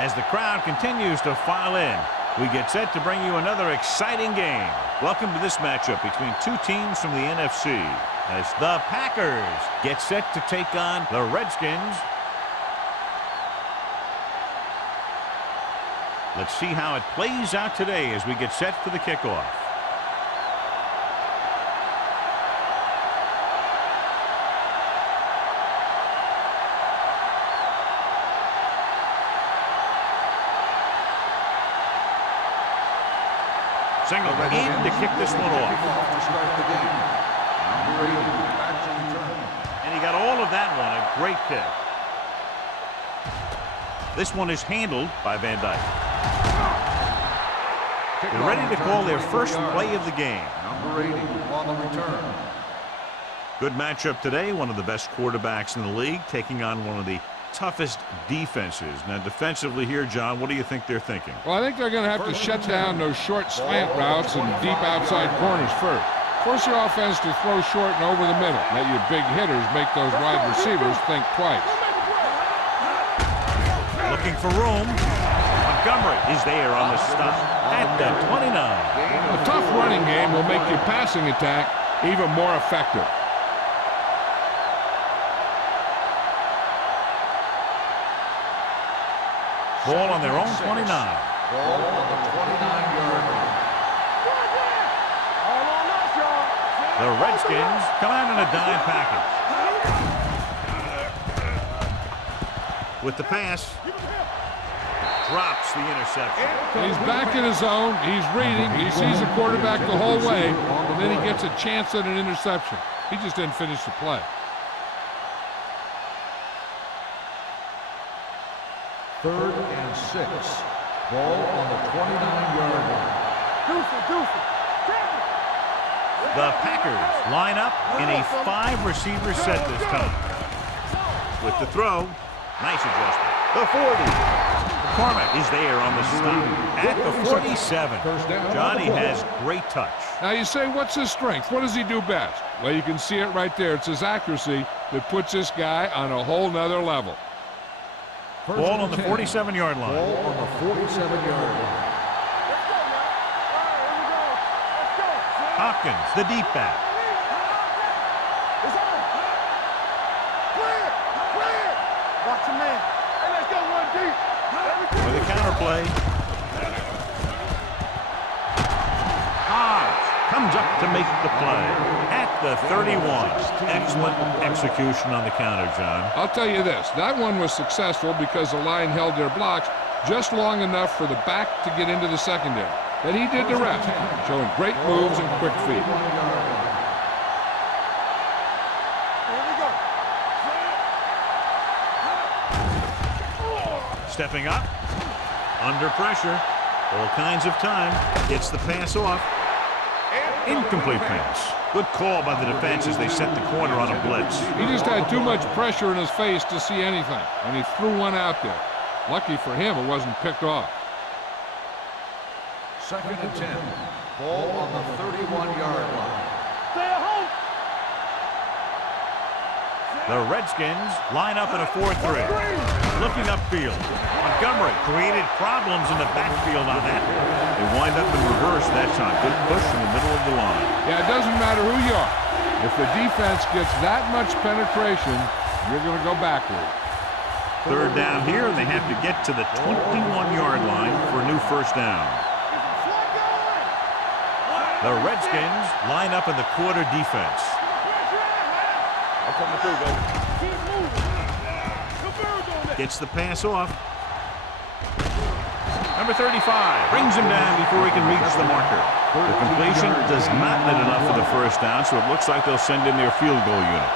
As the crowd continues to file in, we get set to bring you another exciting game. Welcome to this matchup between two teams from the NFC as the Packers get set to take on the Redskins. Let's see how it plays out today as we get set for the kickoff. Single in to kick this one off. And he got all of that one. A great kick. This one is handled by Van Dyke. They're ready to call their first play of the game. Number 80 on the return. Good matchup today. One of the best quarterbacks in the league taking on one of the toughest defenses. Now defensively here, John, what do you think they're thinking? Well, I think they're going to have to shut down those short slant routes and deep outside corners first. Force your offense to throw short and over the middle. Let your big hitters make those wide receivers think twice. Looking for room. Montgomery is there on the stop at the 29. A tough running game will make your passing attack even more effective. Ball on their own 29. Ball on the 29-yard line. The Redskins come out in a dime package. With the pass, drops the interception. He's back in his zone. He's reading. He sees the quarterback the whole way, and then he gets a chance at an interception. He just didn't finish the play. Third and 6. Ball on the 29-yard line. The Packers line up in a 5-receiver set this time. With the throw, nice adjustment. The 40. McCormick is there on the stop at the 47. Johnny has great touch. Now you say, what's his strength? What does he do best? Well, you can see it right there. It's his accuracy that puts this guy on a whole nother level. Ball on the 47-yard line. Ball on the 47-yard line. Hopkins, the deep back. Watch your man. Hey, let's go one deep. For the counter play. Hodge comes up to make the play at the 31. Excellent execution on the counter, John. I'll tell you this, that one was successful because the line held their blocks just long enough for the back to get into the secondary. Then he did the rest, showing great moves and quick feet. Stepping up, under pressure, all kinds of time, gets the pass off. Incomplete pass. Good call by the defense as they set the corner on a blitz. He just had too much pressure in his face to see anything, and he threw one out there. Lucky for him, it wasn't picked off. Second and 10. Ball on the 31-yard line. Stay at home. The Redskins line up in a 4-3. Looking upfield. Montgomery created problems in the backfield on that. They wind up in reverse that time. Good push in the middle of the line. Yeah, it doesn't matter who you are. If the defense gets that much penetration, you're going to go backward. Third down here, and they have to get to the 21-yard line for a new first down. The Redskins line up in the quarter defense. Gets the pass off. Number 35 brings him down before he can reach the marker. The completion does not net enough for the first down, so it looks like they'll send in their field goal unit.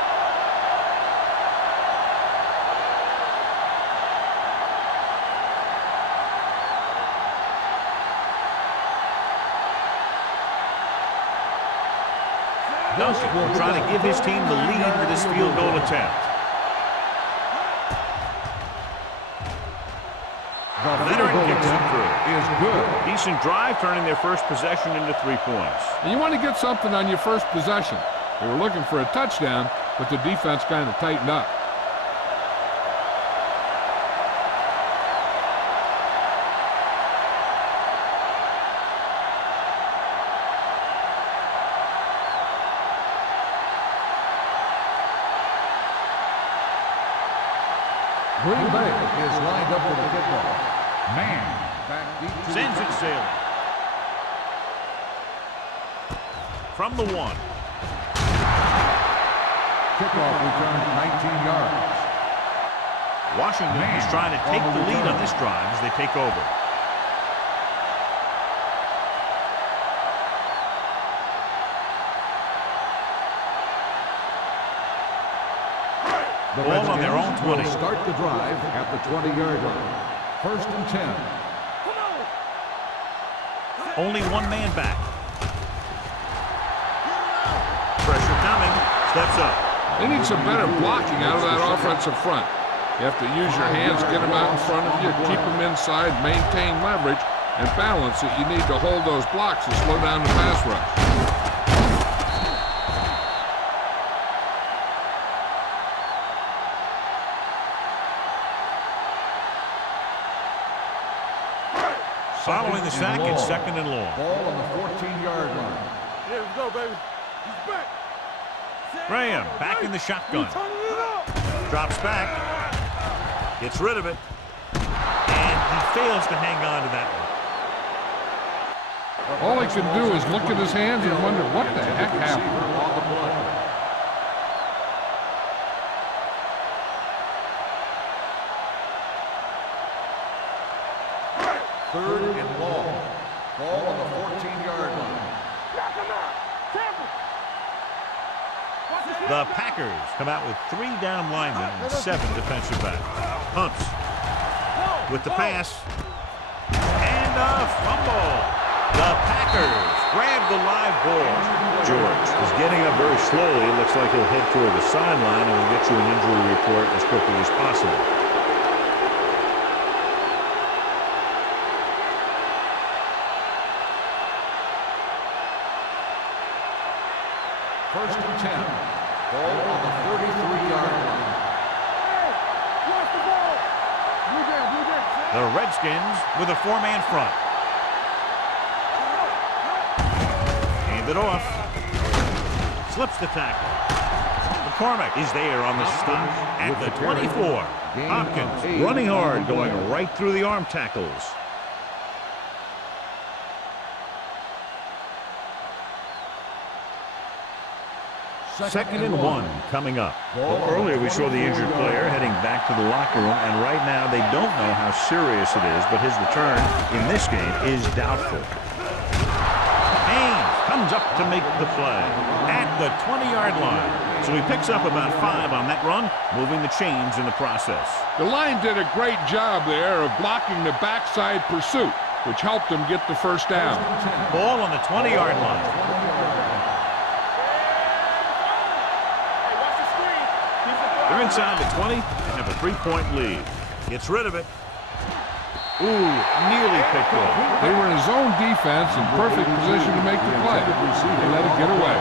Duncan will try to give his team the lead with this field goal attempt. The Veteran field goal kicks it attempt through. is good. Decent drive, turning their first possession into 3 points. And you want to get something on your first possession. They were looking for a touchdown, but the defense kind of tightened up. Green Bay is lined up for the kickoff. Man, back deep to Sends it sailing. From the 1. Kickoff return 19 yards. Washington is trying to take the lead on this drive as they take over. The Ball on their own Redskins 20. will start the drive at the 20-yard line. 1st and 10. Only one man back. Pressure coming. Steps up. They need some better blocking out of that offensive front. You have to use your hands, get them out in front of you, keep them inside, maintain leverage, and balance it. You need to hold those blocks and slow down the pass rush. Following the sack, it's 2nd and long. Ball on the 14-yard line. Here we go, baby. He's back. Graham back in the shotgun. Drops back. Gets rid of it. And he fails to hang on to that one. All he can do is look at his hands and wonder what the heck happened. On the play. Third and long. Ball on the 14-yard line. The Packers come out with 3 down linemen and 7 defensive backs. Hunts with the pass. And a fumble. The Packers grab the live ball. George is getting up very slowly. Looks like he'll head toward the sideline, and we'll get you an injury report as quickly as possible. First and 10. Ball on the 33-yard line. The Redskins with a 4-man front. Hand it off. Slips the tackle. McCormick is there on the stop at the 24. Hopkins running hard, going right through the arm tackles. Second and 1 coming up. Well, earlier we saw the injured player heading back to the locker room, and right now they don't know how serious it is, but his return in this game is doubtful. Haynes comes up to make the play at the 20-yard line. So he picks up about 5 on that run, moving the chains in the process. The line did a great job there of blocking the backside pursuit, which helped them get the first down. Ball on the 20-yard line. They're inside the 20 and have a 3-point lead. Gets rid of it. Ooh, nearly picked off. They were in zone defense in perfect position to make the play. They let it get away.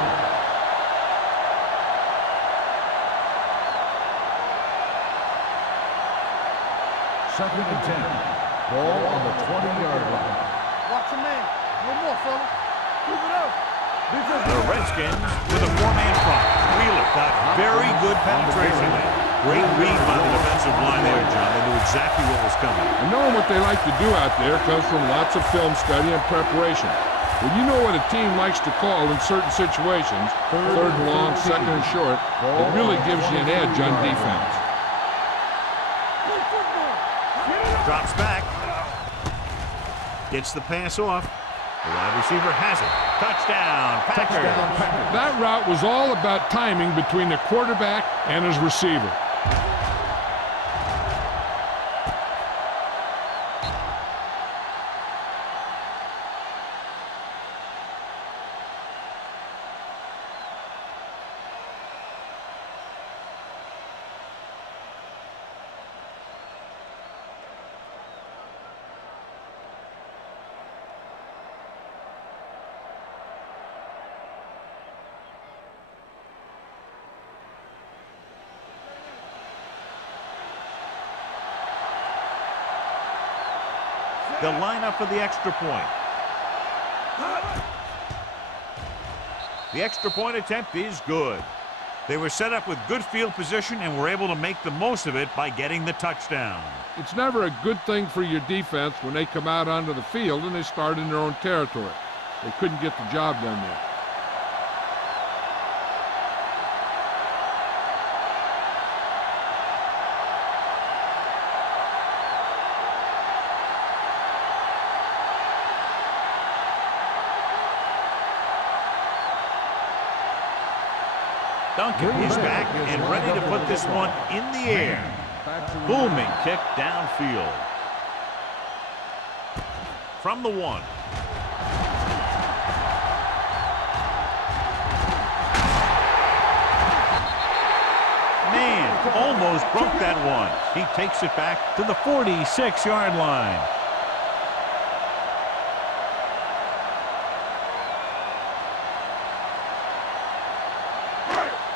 Second and 10. Ball on the 20-yard line. Watch your man. No more, fella. Keep it up. The Redskins with a 4-man front. Wheeler got very good penetration there. Great read by the defensive line there, John. They knew exactly what was coming. And knowing what they like to do out there comes from lots of film study and preparation. When you know what a team likes to call in certain situations, third and long, second and short, it really gives you an edge on defense. Drops back. Gets the pass off. The wide receiver has it. Touchdown, Packers. That route was all about timing between the quarterback and his receiver. They'll line up for the extra point. The extra point attempt is good. They were set up with good field position and were able to make the most of it by getting the touchdown. It's never a good thing for your defense when they come out onto the field and they start in their own territory. They couldn't get the job done there. Duncan is back and ready to put this one in the air. Booming kick downfield. From the 1. Man, almost broke that one. He takes it back to the 46-yard line.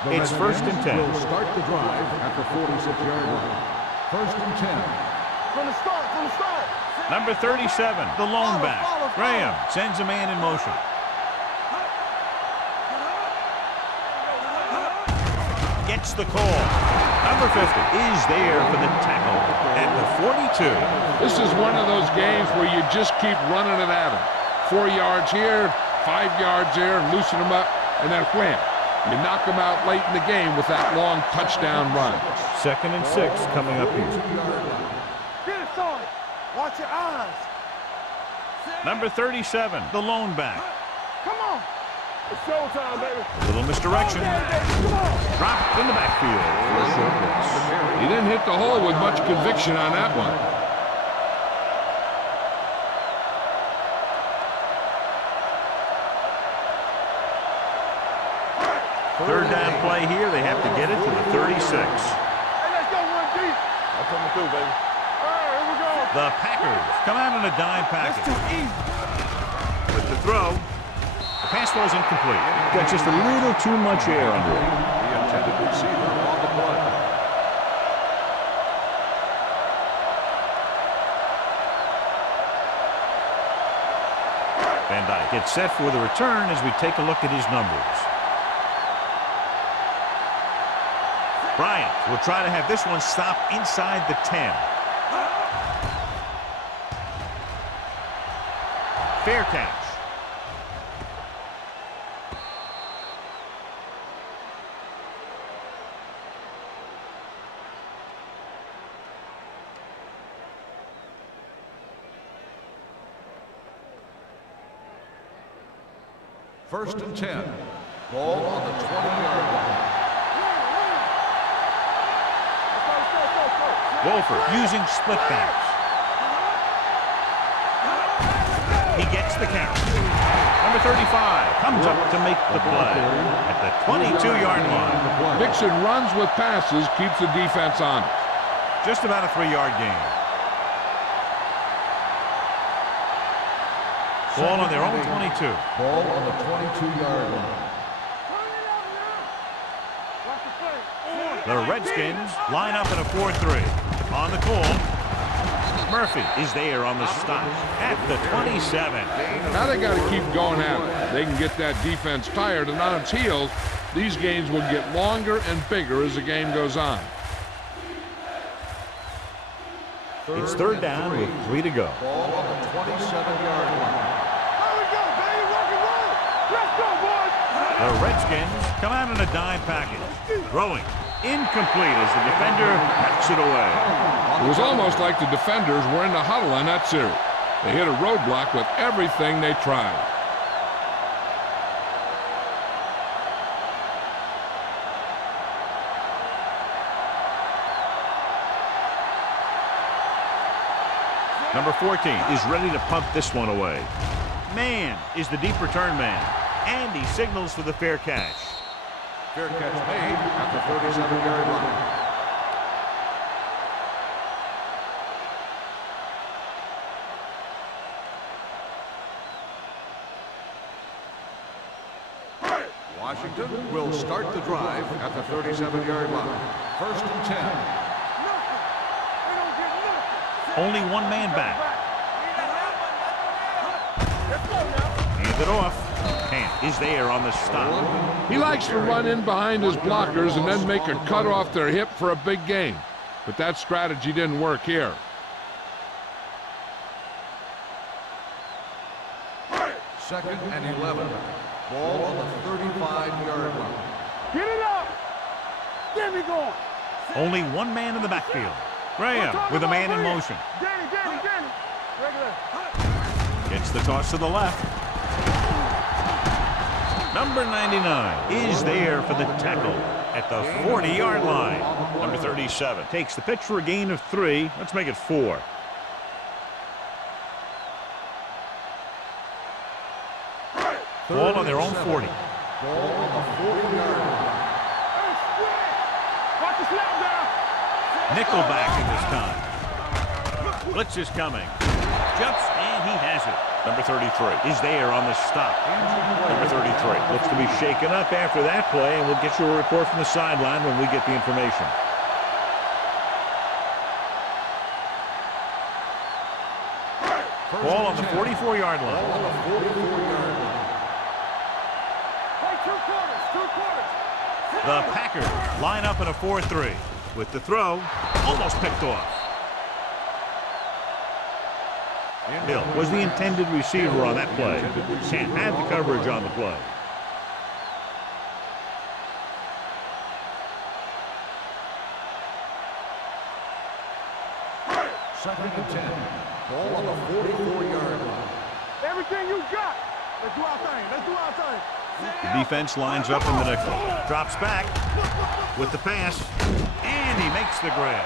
It's 1st and 10. Will start the drive at the 46-yard line. 1st and 10. From the start. Number 37, the lone back. Graham sends a man in motion. Gets the call. Number 50 is there for the tackle at the 42. This is one of those games where you just keep running it at them. 4 yards here, 5 yards there, loosen them up, and then wham. You knock them out late in the game with that long touchdown run. 2nd and 6 coming up here. Get it, son. Watch your eyes. Number 37, the lone back. Come on. It's showtime, baby. Little misdirection. Come on. Dropped in the backfield for a short loss. He didn't hit the hole with much conviction on that one. Third down play here. They have to get it to the 36. Hey, let's go one deep. I'm coming through, baby. All right, here we go. The Packers come out in a dime package. It's too easy. With the throw, the pass was incomplete. Got just a little too much air under it. The intended receiver on the play. Van Dyke gets set for the return as we take a look at his numbers. Bryant will try to have this one stop inside the 10. Fair catch. First and 10. Ball on the 20-yard line. Wolford using split backs. He gets the count. Number 35 comes up to make the play at the 22-yard line. Dixon runs with passes, keeps the defense on it. Just about a 3-yard gain. Ball on their own 22. Ball on the 22-yard line. The Redskins line up in a 4-3. On the call, Murphy is there on the stop at the 27. Now they got to keep going at it. They can get that defense tired and on its heels. These games will get longer and bigger as the game goes on. It's 3rd down with 3 to go. Ball on the 27-yard line. Here we go, baby. Rock and roll. Let's go, boys. The Redskins come out in a dime package. Throwing. Incomplete as the defender backs it away. It was almost like the defenders were in the huddle on that series. They hit a roadblock with everything they tried. Number 14 is ready to punt this one away. Man is the deep return man, and he signals for the fair catch. Fair catch made at the 37-yard line. Washington will start the drive at the 37-yard line. 1st and 10. Only one man back. Hand it off. Camp is there on the stop. He likes to run in behind his blockers and then make a cut off their hip for a big gain. But that strategy didn't work here. Second and 11. Ball on the 35-yard line. Get it up. Get me going. Only one man in the backfield. Graham with a man in motion. Danny. Regular. Gets the toss to the left. Number 99 is there for the tackle at the 40-yard line. Number 37 takes the pitch for a gain of 3. Let's make it 4. Ball on their own 40. Ball on the 40-yard line. Watch the slap down. Nickelback in this time. Blitz is coming. Jumps, and he has it. Number 33 is there on the stop. Number 33 looks to be shaken up after that play, and we'll get you a report from the sideline when we get the information. Ball on the 44-yard line. Ball on the 44-yard line. Play 2 quarters. The Packers line up in a 4-3. With the throw, almost picked off. Hill was the intended receiver on that play. Can't have the coverage on the play. Second and 10. Ball on the 44-yard line. Everything you got. Let's do our thing. The defense lines up in the nickel. Drops back with the pass, and he makes the grab.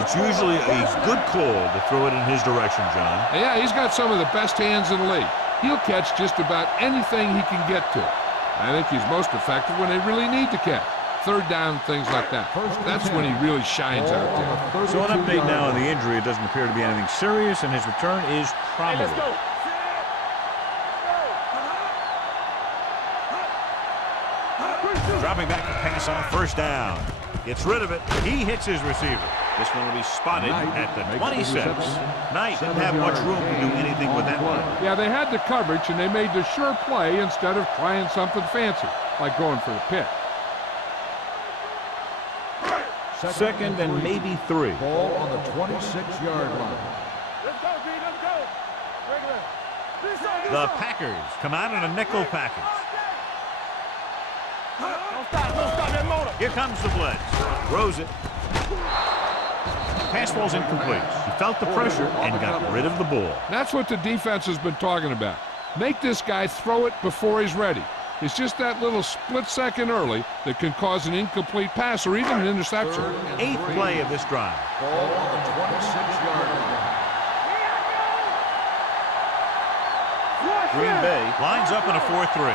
It's usually a good call to throw it in his direction, John. Yeah, he's got some of the best hands in the league. He'll catch just about anything he can get to. I think he's most effective when they really need to catch. Third down, things like that. That's when he really shines out there. So an update now on the injury. It doesn't appear to be anything serious, and his return is probable. Let's go. Dropping back to pass on first down. Gets rid of it. He hits his receiver. This one will be spotted at the 26. Knight didn't have much room to do anything with that one. Yeah, they had the coverage, and they made the sure play instead of trying something fancy, like going for the pick. Second and maybe 3. Ball on the 26-yard line. Let's go, D. Let's go. Regular. The Packers come out in a nickel package. Don't stop that motor. Here comes the blitz. Throws it. Pass ball's incomplete. He felt the pressure and got rid of the ball. That's what the defense has been talking about. Make this guy throw it before he's ready. It's just that little split second early that can cause an incomplete pass or even an interception. 8th play of this drive. Ball on the 26-yard line. Green Bay lines up in a 4-3.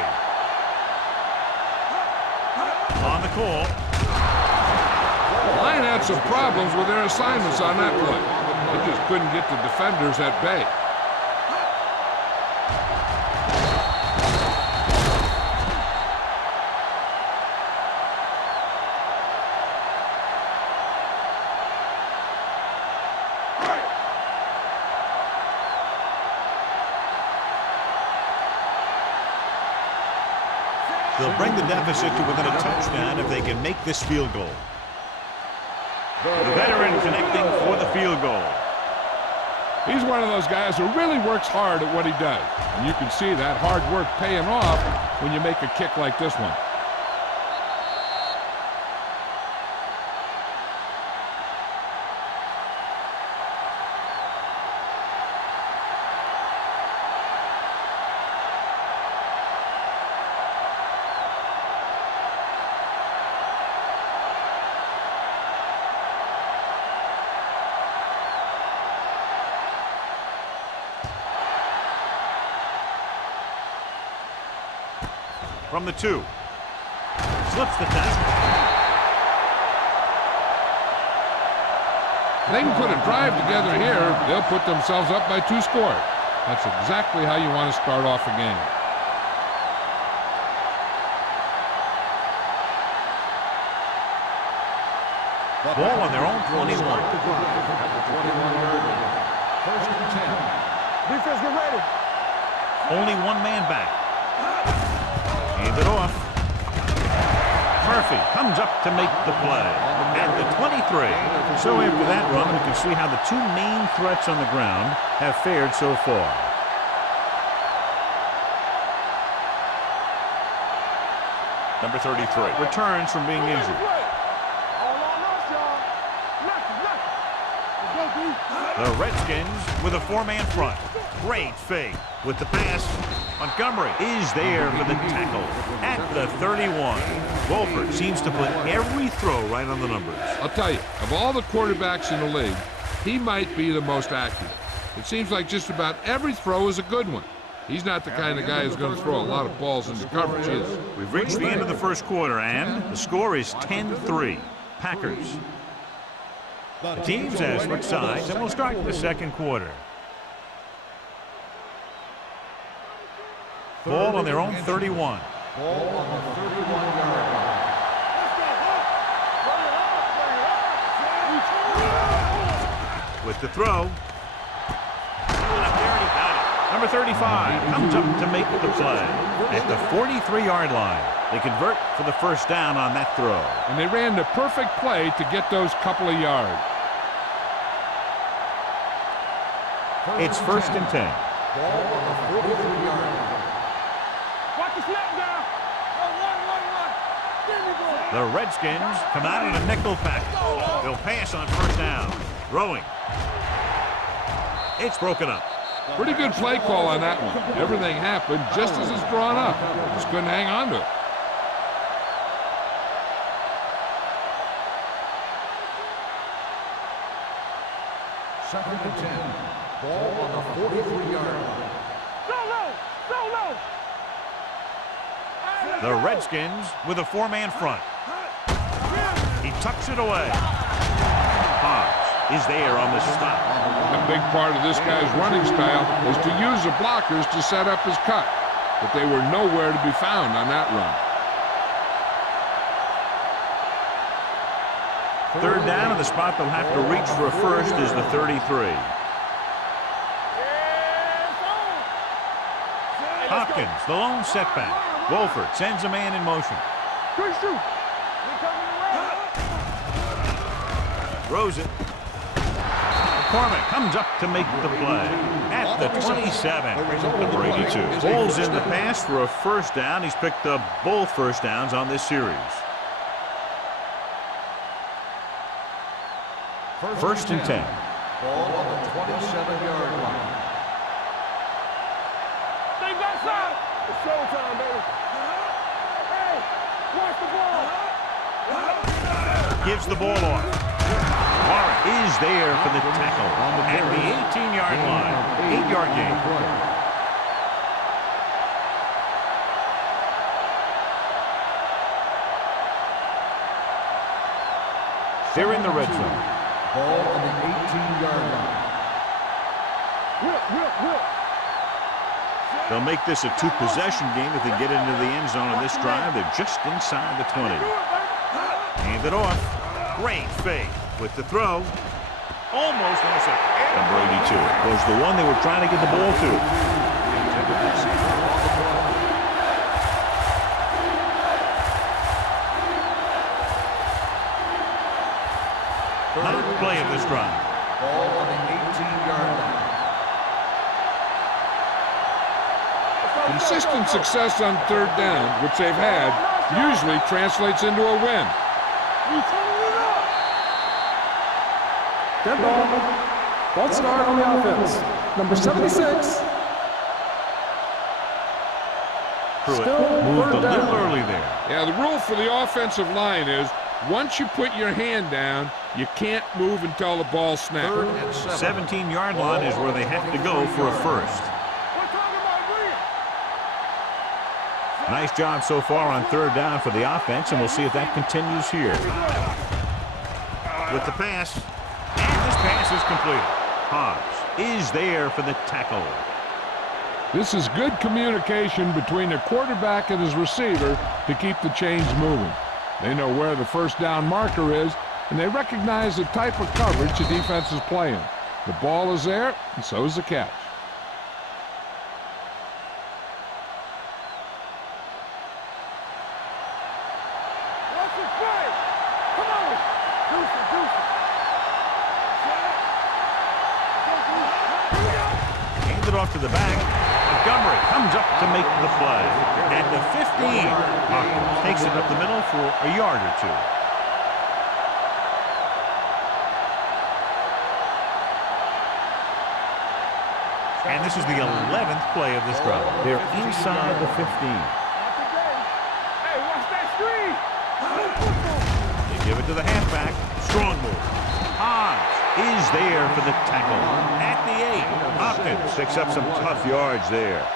On the call. The line had some problems with their assignments on that play. They just couldn't get the defenders at bay. They'll bring the deficit to within a touchdown if they can make this field goal. The veteran connecting for the field goal. He's one of those guys who really works hard at what he does. And you can see that hard work paying off when you make a kick like this one. From the 2. Slips the tackle. If they can put a drive together here, they'll put themselves up by 2 scores. That's exactly how you want to start off a game. Ball on their own 21. 21-yard line. First and 10. Defense, get ready. Only one man back. Hand it off. Murphy comes up to make the play at the 23. So after that run, we can see how the two main threats on the ground have fared so far. Number 33 returns from being injured. The Redskins with a four-man front. Great fake with the pass. Montgomery is there for the tackle at the 31. Wolford seems to put every throw right on the numbers. I'll tell you, of all the quarterbacks in the league, he might be the most accurate. It seems like just about every throw is a good one. He's not the kind of guy who's going to throw a lot of balls into coverage either. We've reached the end of the first quarter, and the score is 10-3. Packers. The teams have switched sides, and we'll start the second quarter. Ball on their own 31. Ball on the 31-yard line. With the throw. Number 35 comes up to make the play at the 43-yard line. They convert for the first down on that throw. And they ran the perfect play to get those couple of yards. It's first and 10. Ball on the 43-yard line. Watch the snap down. The Redskins come out in a nickel pack. They'll pass on first down. Throwing. It's broken up. Pretty good play call on that one. Everything happened just as it's drawn up. Just couldn't hang on to it. Second and 10. Ball on the 43-yard line. The Redskins with a four-man front. He tucks it away. Hobbs is there on the stop. A big part of this guy's running style is to use the blockers to set up his cut. But they were nowhere to be found on that run. Third down, and the spot they'll have to reach for a first is the 33. Hopkins, the lone setback. Wolford sends a man in motion. Throws it. McCormick comes up to make the play at the 27. Number 82 pulls in the pass for a first down. He's picked up both first downs on this series. First and 10. Ball on the 27-yard line. Stay backside. It's showtime, baby. Hey, watch the ball. Gives the ball off. Warren is there for the tackle at the 18-yard line. 8-yard gain. They're in the red zone. Ball on the 18-yard line. They'll make this a two-possession game if they get into the end zone on this drive. They're just inside the 20. Hand it off. Great fake with the throw. Almost intercepted. Number 82 was the one they were trying to get the ball to. Ninth play of this drive. Ball on the 18-yard line. Consistent success on third down, which they've had, usually translates into a win. Dead ball. One start on the offense. Number 76. Pruitt moved a little early there. Yeah, the rule for the offensive line is once you put your hand down, you can't move until the ball snaps. 17-yard line is where they have to go for a first. Nice job so far on third down for the offense, and we'll see if that continues here. With the pass, and this pass is completed. Hobbs is there for the tackle. This is good communication between the quarterback and his receiver to keep the chains moving. They know where the first down marker is, and they recognize the type of coverage the defense is playing. The ball is there, and so is the catch. play. Come on. Deuce it, deuce it. Hands it off to the back. Montgomery comes up to make the play. At the 15, Hopkins takes it up the middle for a yard or two. And this is the 11th play of this drive. They're inside the 15. Hey, watch that screen. They give it to the halfback. Strong move. Hans is there for the tackle. At the 8, Hopkins picks up some tough yards there.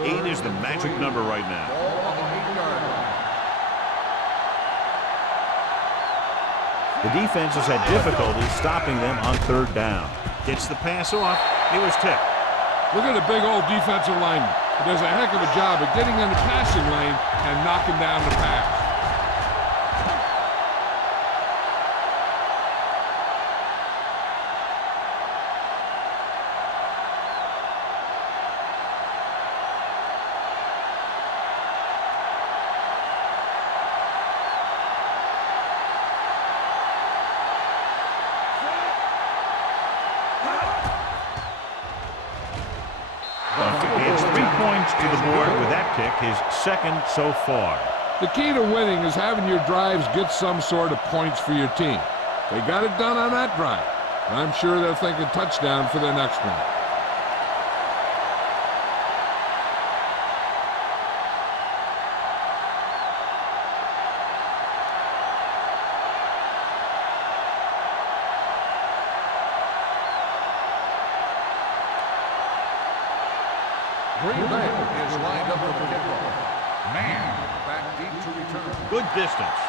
Eight is the magic number right now. The defense has had difficulty stopping them on third down. Gets the pass off. It was tipped. Look at the big old defensive lineman. He does a heck of a job of getting in the passing lane and knocking down the pass. It's 3 points to the board with that kick, his second so far. The key to winning is having your drives get some sort of points for your team. They got it done on that drive. I'm sure they're thinking touchdown for their next one. Green Bay is lined up for the kickoff. Man back deep to return. Good distance.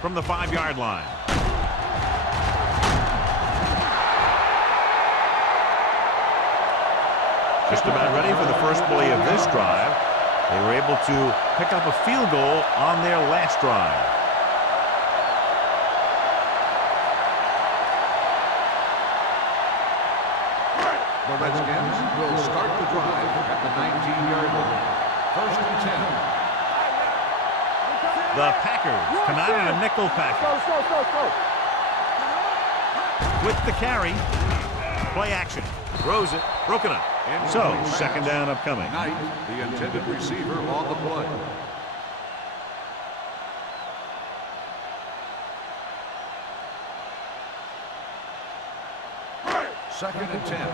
From the 5-yard line. Just about ready for the first play of this drive. They were able to pick up a field goal on their last drive. The Redskins will start the drive at the 19-yard line. 1st and 10. The Packers come out in a nickel package. Go. With the carry. Play action. Throws it. Broken up. So, second down upcoming. Knight, the intended receiver on the play. Second and 10.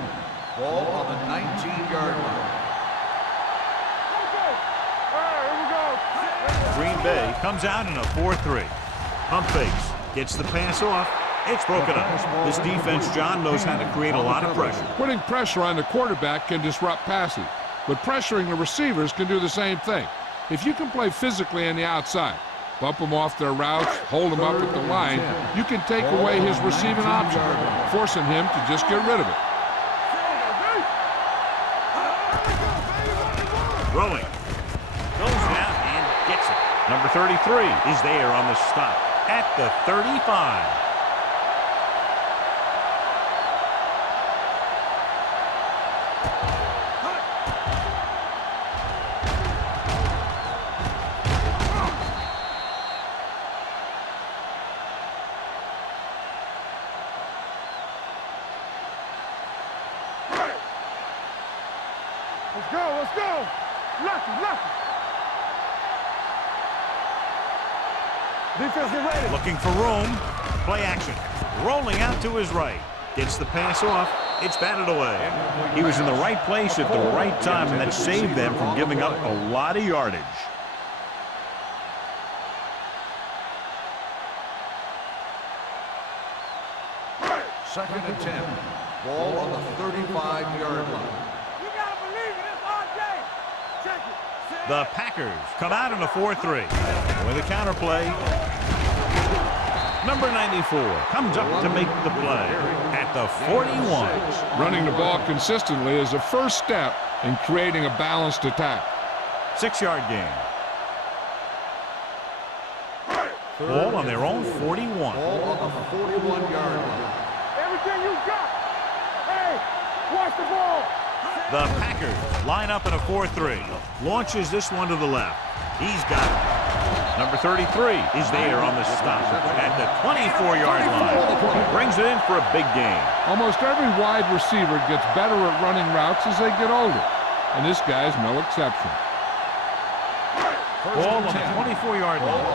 Ball on the 19-yard line. Green Bay comes out in a 4-3. Pump fakes. Gets the pass off. It's broken up. This defense, John, knows how to create a lot of pressure. Putting pressure on the quarterback can disrupt passing, but pressuring the receivers can do the same thing. If you can play physically on the outside, bump them off their routes, hold them up at the line, you can take away his receiving option, forcing him to just get rid of it. Throwing. Goes down and gets it. Number 33 is there on the stop at the 35. Let's go. Lucky. Defense, get ready. Looking for room. Play action. Rolling out to his right. Gets the pass off. It's batted away. He was in the right place at the right time, and that saved them from giving up a lot of yardage. Second and 10. Ball on the 35-yard line. You gotta believe it. It's RJ. Check it. The Packers come out in a 4-3. With a counter play. Number 94 comes up to make the play at the 41. Running the ball consistently is the first step in creating a balanced attack. 6-yard gain. Ball on their own 41. Ball on the 41-yard line. Everything you got. Watch the ball. The Packers line up in a 4-3. Launches this one to the left. He's got it. Number 33 is there on the stop at the 24-yard line. Brings it in for a big gain. Almost every wide receiver gets better at running routes as they get older, and this guy's no exception. Ball on the 24-yard line.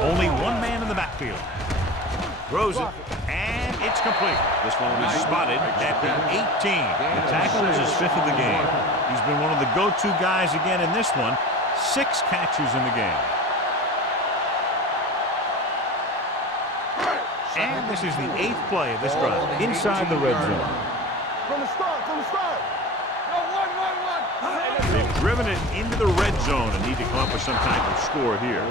Only one man in the backfield. Throws it, and it's complete. This one was spotted at the 18. The tackle is his 5th of the game. He's been one of the go-to guys again in this one. 6 catches in the game. And this is the 8th play of this drive inside the red zone. From the start, from the start. No, one. They've driven it into the red zone and need to come up with some type of score here.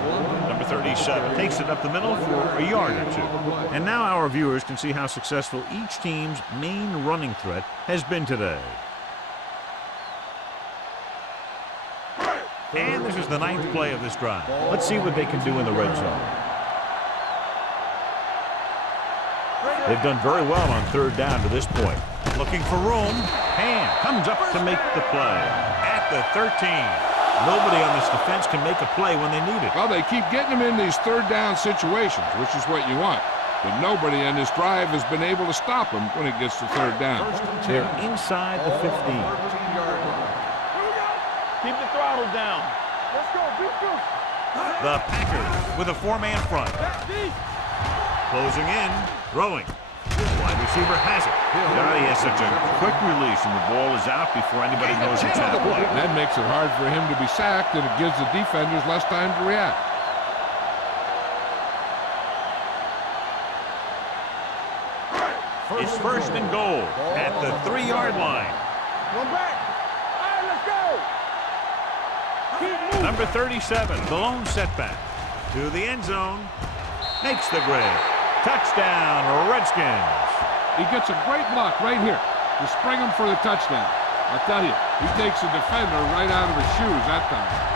Number 37 takes it up the middle for a yard or 2. And now our viewers can see how successful each team's main running threat has been today. And this is the 9th play of this drive. Let's see what they can do in the red zone. They've done very well on 3rd down to this point. Looking for room. Hand comes up to make the play. At the 13. Nobody on this defense can make a play when they need it. Well, they keep getting him in these 3rd down situations, which is what you want. But nobody on this drive has been able to stop him when it gets to 3rd down. They're inside the 15. Keep the throttle down. Let's go, beat you. The Packers with a 4-man front. Closing in, throwing. Wide receiver has it. He has such a quick release, and the ball is out before anybody knows it's happening. That makes it hard for him to be sacked, and it gives the defenders less time to react. It's 1st and goal at the 3-yard line. One back. All right, let's go. Keep moving. Number 37, the lone setback. To the end zone. Makes the grade. Touchdown, Redskins. He gets a great block right here to spring him for the touchdown. I'll tell you, he takes the defender right out of his shoes that time.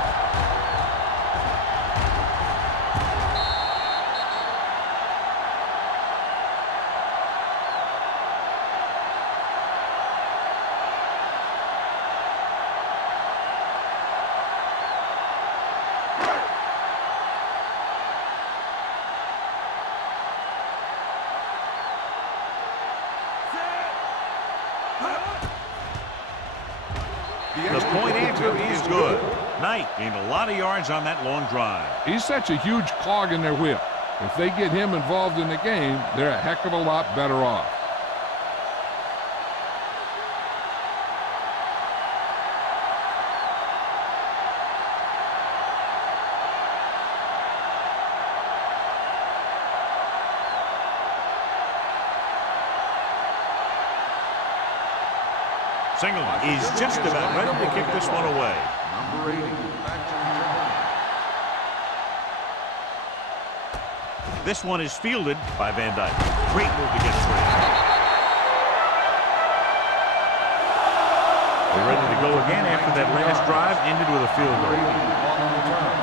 The point answer is good. Knight gained a lot of yards on that long drive. He's such a huge cog in their wheel. If they get him involved in the game, they're a heck of a lot better off. Singleton is just about ready to kick this one away. Number 80, back to return. This one is fielded by Van Dyke. Great move to get through. They're ready to go again after that last drive ended with a field goal. On the return.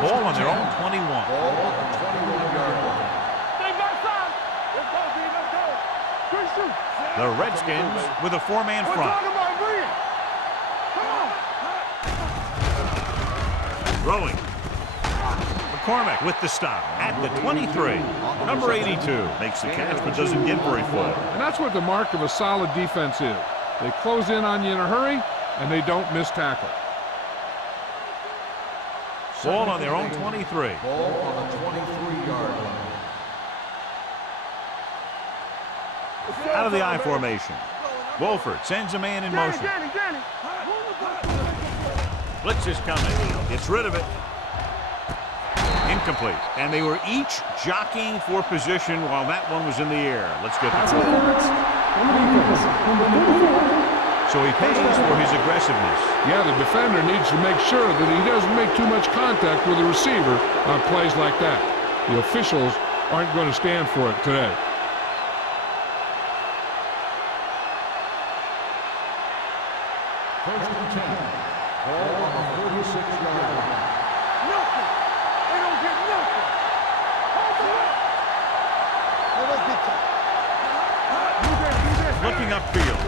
Ball on their own 21. Ball on the 21-yard line. Stay backside. Let's go, D. Let's go. Good shoot. The Redskins with a 4-man We're front. talking about Green. Come on. Throwing. McCormick with the stop at the 23. Number 82 makes the catch but doesn't get very far. And that's what the mark of a solid defense is. They close in on you in a hurry, and they don't miss tackle. Ball on their own 23. Ball on the 23-yard line. Out of the I formation. Wolford sends a man in motion. Danny. Blitz is coming. Gets rid of it. Incomplete. And they were each jockeying for position while that one was in the air. Let's get the ball. So he pays for his aggressiveness. Yeah, the defender needs to make sure that he doesn't make too much contact with the receiver on plays like that. The officials aren't going to stand for it today. First and 10. Ball on the 36-yard line. Nothing. They don't get nothing. Hold the way. Hey, let's get tight. Looking upfield.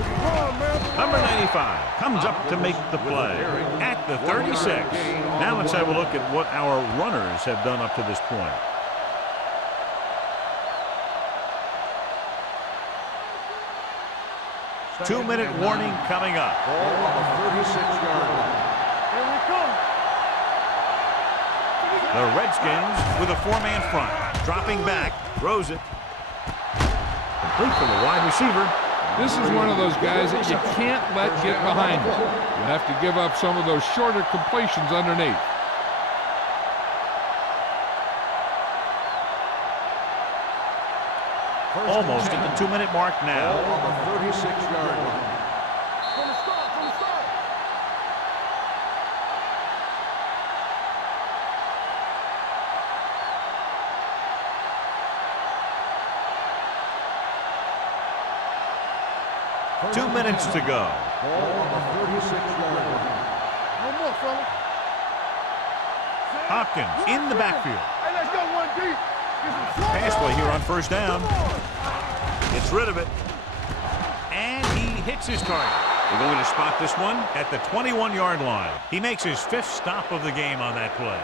Number 95 comes up to make the play at the 36. Now let's have a look at what our runners have done up to this point. Two-minute warning coming up. Ball on the 36-yard line. Here we come. The Redskins with a four-man front. Dropping back, throws it. Complete for the wide receiver. This is one of those guys that you can't let get behind you. You have to give up some of those shorter completions underneath. Almost at the 2-minute mark now. Ball on the 36-yard line. From the start, from the start. First 2 and minutes 10. to go. Ball on the 36-yard line. No more, fella. Hopkins in the backfield. Hey, let's go one deep. Get some slow Pass play here on first down. Come on. Gets rid of it. And he hits his target. We're going to spot this one at the 21-yard line. He makes his 5th stop of the game on that play.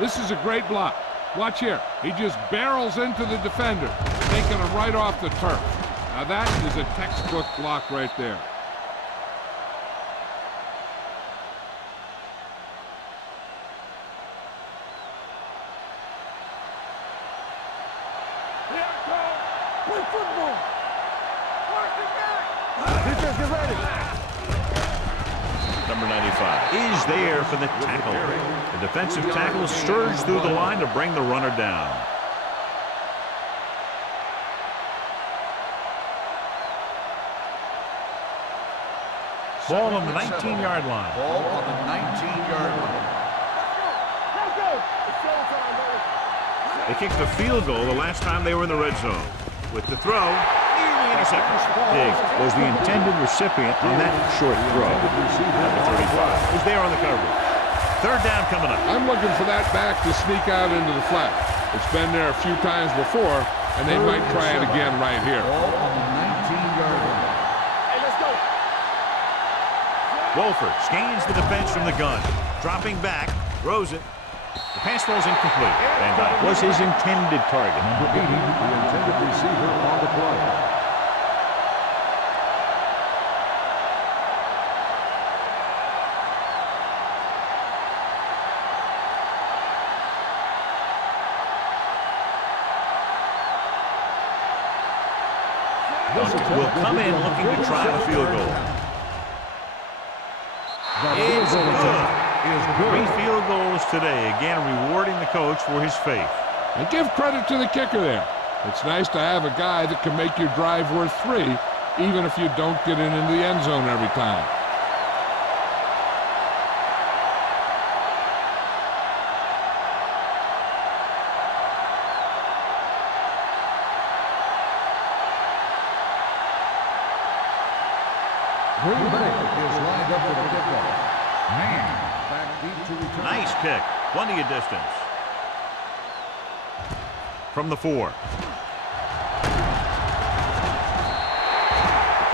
This is a great block. Watch here. He just barrels into the defender, taking him right off the turf. Now that is a textbook block right there. Here I go. Play football. Work it back. Defense, get ready. Number 95 is there for the tackle. The defensive tackle surged through the line to bring the runner down. Ball on the 19-yard line. Ball on the 19-yard line. Let's go. It's showtime, baby. They kicked the field goal the last time they were in the red zone. With the throw, nearly intercepted. Diggs was the intended recipient on that short throw. Number 35 was there on the coverage. Third down coming up. I'm looking for that back to sneak out into the flat. It's been there a few times before, and they might try it again right here. Ball on the 19-yard line. Hey, let's go. Wolford scans the defense from the gun. Dropping back, throws it. The pass falls incomplete. Van Dyke Was his intended target. Number 80, the intended receiver on the play. Will come in looking to try the field goal. It's good. 3 field goals today. Again, rewarding the coach for his faith. And give credit to the kicker there. It's nice to have a guy that can make your drive worth 3, even if you don't get it into the end zone every time. Green Bay is lined up for the kickoff. Man, back deep to return. Nice kick. Plenty of distance. From the 4.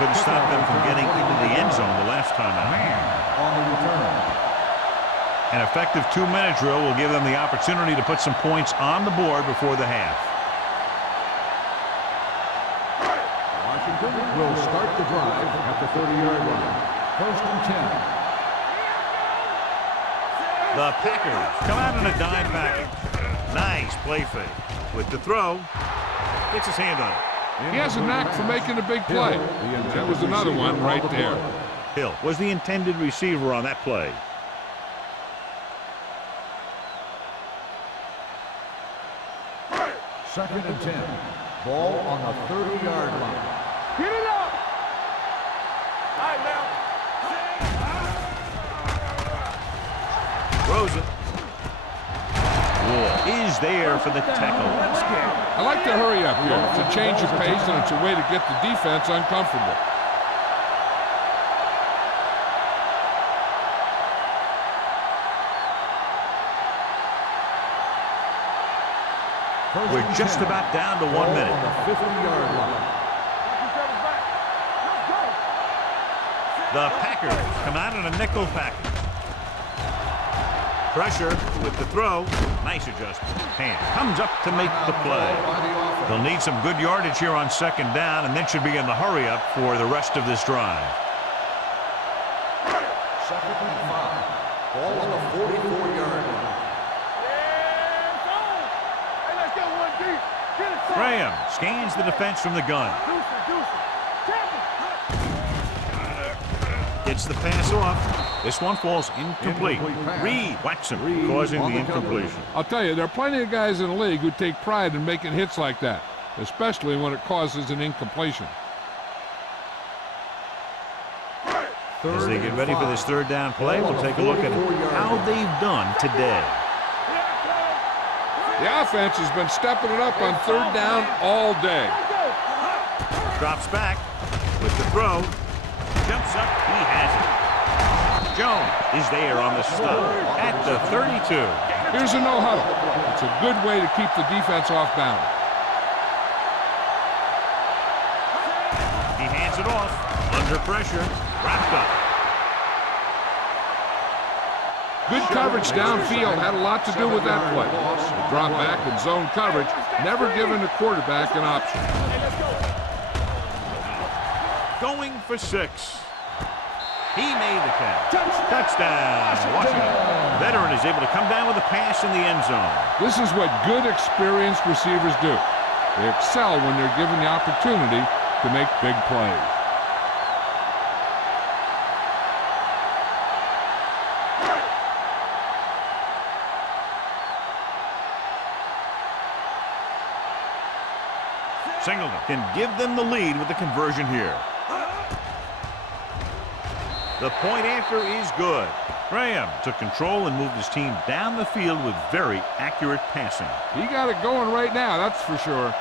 Couldn't stop them from getting into the end zone the last time out. Man on the return. An effective 2-minute drill will give them the opportunity to put some points on the board before the half. Washington will start the drive at the 30-yard line. First and 10. The Packers come out in a dime package. Nice play fake. With the throw, gets his hand on it. He has a knack for making a big play. That was another one right there. Hill was the intended receiver on that play. Second and 10. Ball on the 30-yard line. Get it up. All right, now. Throws it. Wood is there for the tackle. I like to hurry up here. It's a change of pace, and it's a way to get the defense uncomfortable. We're just about down to 1 minute. On the 50-yard line. The Packers come out in a nickel package. Pressure with the throw. Nice adjustment. Hand comes up to make the play. They'll need some good yardage here on second down, and then should be in the hurry-up for the rest of this drive. Second and 5. Ball on the 44-yard line. Graham scans the defense from the gun. Gets the pass off. This one falls incomplete. Reed whacks him, causing the incompletion. I'll tell you, there are plenty of guys in the league who take pride in making hits like that, especially when it causes an incompletion. As they get ready for this third down play, we'll take a look at how they've done today. The offense has been stepping it up on third down all day. Drops back with the throw. Jumps up. He has it. Jones is there on the stop at the 32. Here's a no huddle. It's a good way to keep the defense off balance. He hands it off. Under pressure. Wrapped up. Good coverage downfield had a lot to do with that play. The drop back and zone coverage, never giving the quarterback an option. Going for 6. He made the catch. Touchdown. Washington. Veteran is able to come down with a pass in the end zone. This is what good, experienced receivers do. They excel when they're given the opportunity to make big plays. Singleton can give them the lead with the conversion here. The point after is good. Graham took control and moved his team down the field with very accurate passing. He got it going right now, that's for sure.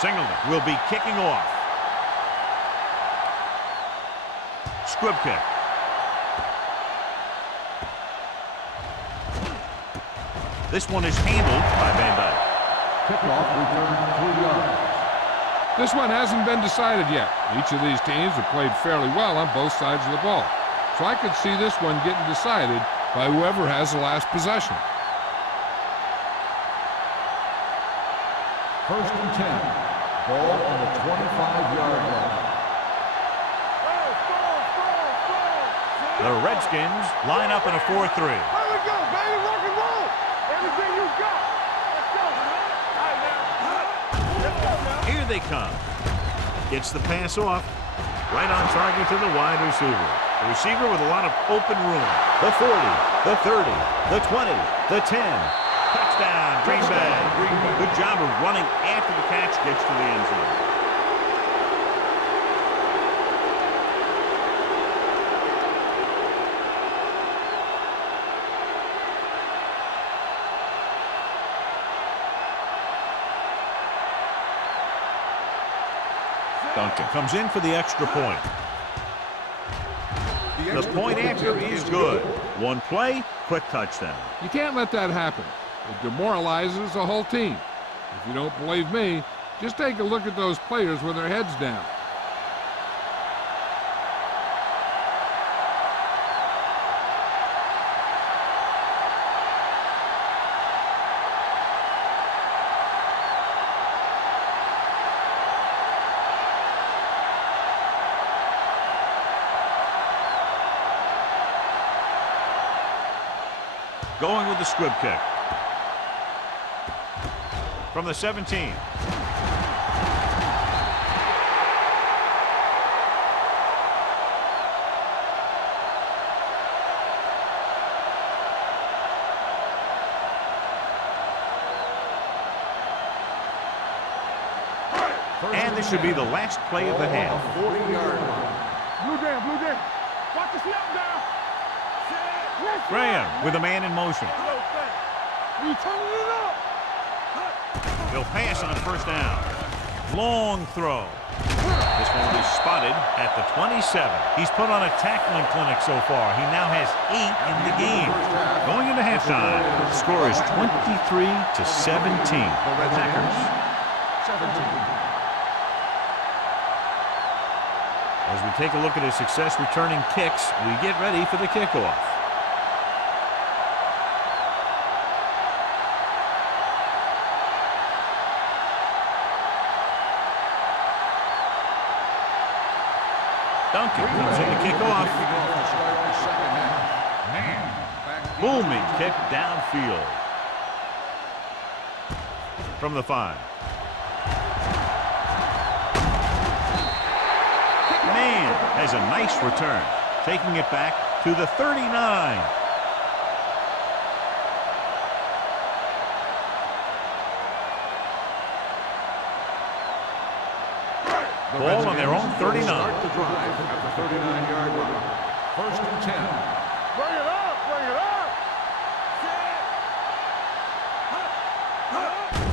Singleton will be kicking off. Squib kick. This one is handled by Van Dyke. Kickoff return 3 yards. This one hasn't been decided yet. Each of these teams have played fairly well on both sides of the ball. So I could see this one getting decided by whoever has the last possession. First and 10. Ball on the 25-yard line. The Redskins line up in a 4-3. Here we go, baby. Rock and roll. Everything you got. Let's go. All right, now. Let's go now. Here they come. Gets the pass off. Right on target to the wide receiver. The receiver with a lot of open room. The 40, the 30, the 20, the 10. Touchdown, Green Bay. Good job of running after the catch gets to the end zone. Duncan comes in for the extra point. The point after is good. One play, quick touchdown. You can't let that happen. It demoralizes the whole team. If you don't believe me, just take a look at those players with their heads down. Going with the squib kick. From the 17. And this should be the last play of the half. 40-yard line. Blue down, blue down. Watch the snap down. Graham with a man in motion. You turning it up. He'll pass on first down. Long throw. This one will be spotted at the 27. He's put on a tackling clinic so far. He now has 8 in the game. Going into halftime, the score is 23-17. Packers. 17. As we take a look at his success returning kicks, we get ready for the kickoff. Duncan comes in to kick off. Booming kick downfield. From the 5. Man has a nice return, taking it back to the 39. Ball on their own 39. Start the drive at the 39-yard line. First and 10. Bring it up, bring it up.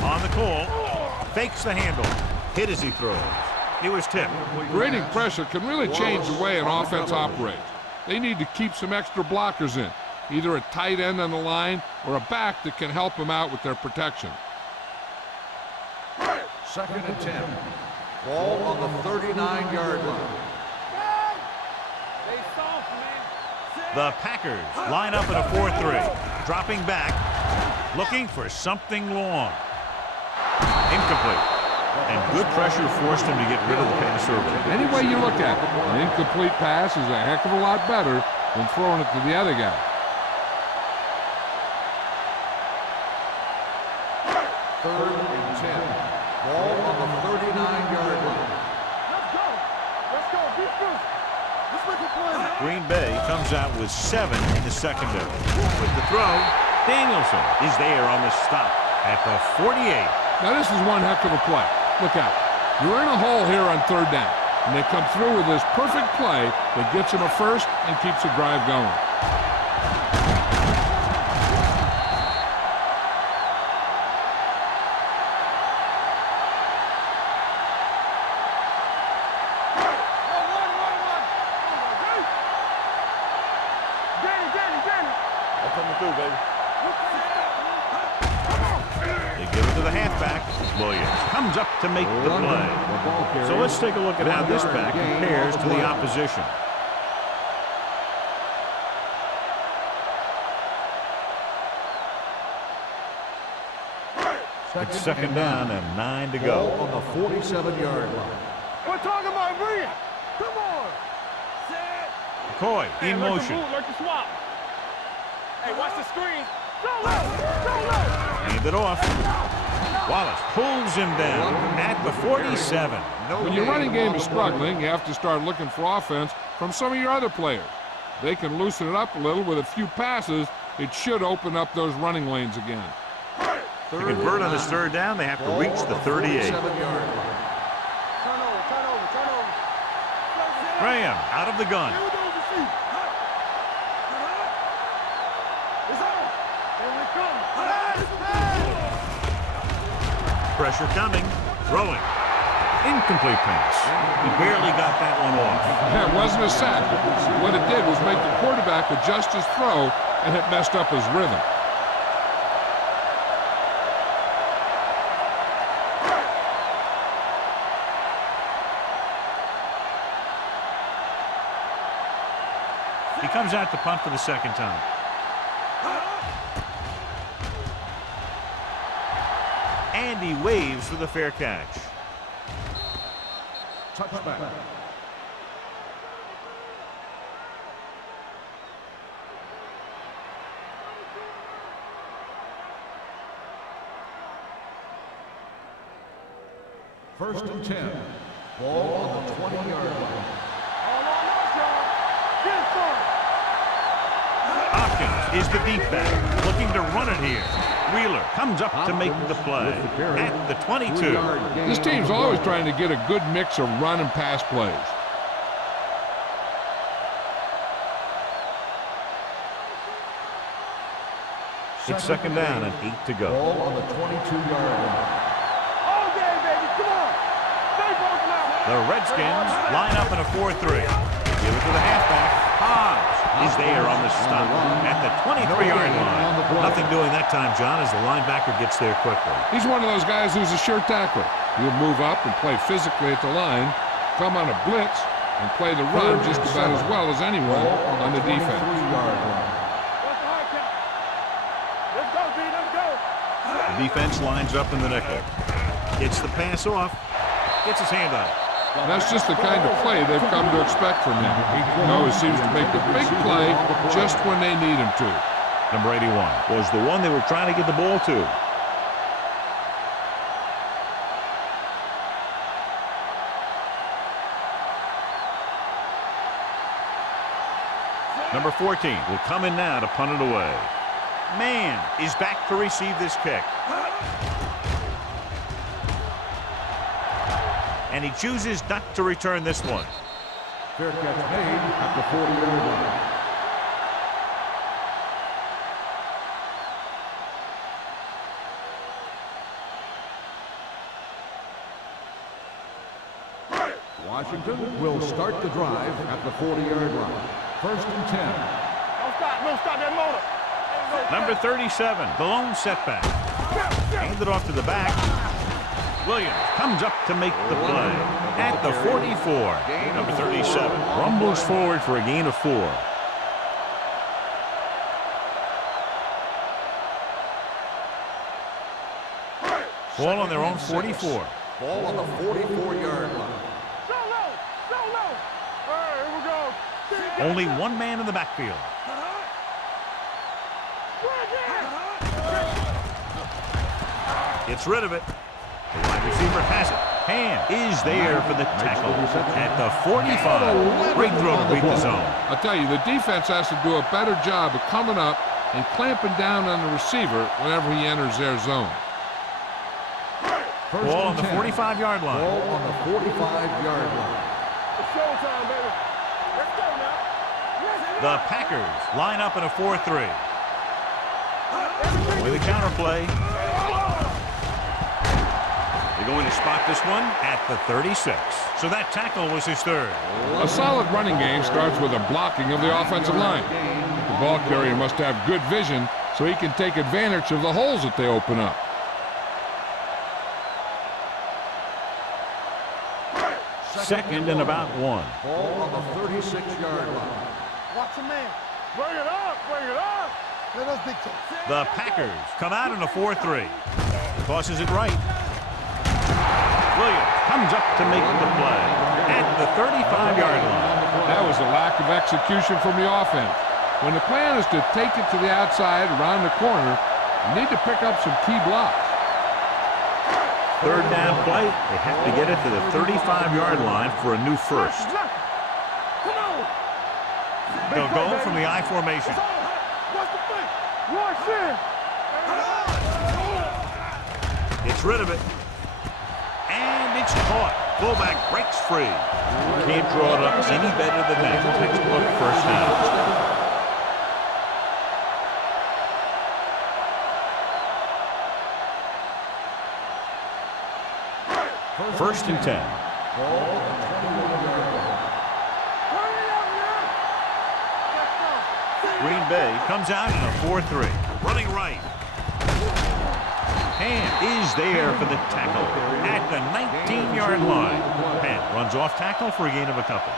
On the call, fakes the handle, hit as he throws. He was tipped. Grading pressure can really change the way an offense operates. They need to keep some extra blockers in, either a tight end on the line or a back that can help them out with their protection. Second and 10. Ball on the 39-yard line. Stay soft, man. The Packers line up in a 4-3, dropping back, looking for something long. Incomplete. And good pressure forced him to get rid of the pass early. Any way you look at it, an incomplete pass is a heck of a lot better than throwing it to the other guy. Third and 10. Ball on the 39-yard line. Let's go. Let's go. Defense. Let's make a play. Green Bay comes out with 7 in the secondary. With the throw, Danielson is there on the stop at the 48. Now this is one heck of a play. Look out. You're in a hole here on third down, and they come through with this perfect play that gets them a first and keeps the drive going. Danny. I'm coming through, baby. They give it to the halfback. Williams comes up to make the play. So let's take a look at how this back compares to the opposition. It's second down and 9 to go. Ball on the 47-yard line. We're talking about Bria. Come on. McCoy in motion. Learn to swap. Hey, watch the screen. Go left. Hand it off. Wallace pulls him down at the 47. When your running game is struggling, you have to start looking for offense from some of your other players. They can loosen it up a little with a few passes. It should open up those running lanes again. To convert on this third down, they have to reach the 38. Turn over. Graham out of the gun. Pressure coming. Throwing. Incomplete pass. He barely got that one off. Yeah, it wasn't a sack. What it did was make the quarterback adjust his throw, and it messed up his rhythm. He comes out to punt for the second time. And he waves for the fair catch. Touchback. First and 10. Ball on the 20-yard line. Hopkins is the deep back, looking to run it here. Wheeler comes up to make the play at the 22. This team's always trying to get a good mix of run and pass plays. It's second down and 8 to go. Ball on the 22-yard line. All day, baby. Come on. Stay both now. The Redskins line up in a 4-3. Give it to the halfback. Hobbs is there on the stop at the 23-yard line. Nothing doing that time, John, as the linebacker gets there quickly. He's one of those guys who's a sure tackler. He'll move up and play physically at the line, come on a blitz, and play the run just about as well as anyone on the defense. What's the hard count? Let's go, B. Let's go. The defense lines up in the nickel. Gets the pass off. Gets his hand on it. That's just the kind of play they've come to expect from him. He always seems to make the big play just when they need him to. Number 81 was the one they were trying to get the ball to. Number 14 will come in now to punt it away. Man is back to receive this kick. And he chooses not to return this one. Fair catch made at the 40-yard line. Washington will start the drive at the 40-yard line. First and 10. Don't stop that motor. Number 37, the lone setback. Handed off to the back. Williams comes up to make the play at the 44. Number 37 rumbles forward for a gain of 4. Ball on their own 44. Ball on the 44-yard line. So low. So low. All right, here we go. Only one man in the backfield. Gets rid of it. The wide receiver has it. Ham is there for the tackle at the 45. Great throw to beat the zone. I'll tell you, the defense has to do a better job of coming up and clamping down on the receiver whenever he enters their zone. Ball on the 45-yard line. Ball on the 45-yard line. It's showtime, baby. Let's go now. The Packers line up in a 4-3. With a counterplay. They're going to spot this one at the 36. So that tackle was his third. A solid running game starts with a blocking of the offensive line. The ball carrier must have good vision so he can take advantage of the holes that they open up. Second and about 1. Ball on the 36-yard line. Watch the man. Bring it up. Bring it up. Let us dictate. The Packers come out in a 4-3. Tosses it right. Williams comes up to make the play at the 35-yard line. That was a lack of execution from the offense. When the plan is to take it to the outside around the corner, you need to pick up some key blocks. Third down play. They have to get it to the 35-yard line for a new first. Come on. They'll go from the I formation. What's the thing? Watch in. Gets rid of it. And it's caught. Fullback breaks free. Can't draw it up any better than that. Textbook first down. First and 10. Ball on the 21-yard line. Green Bay comes out in a 4-3. Running right. Ham is there for the tackle at the 19-yard line. Ham runs off tackle for a gain of a couple.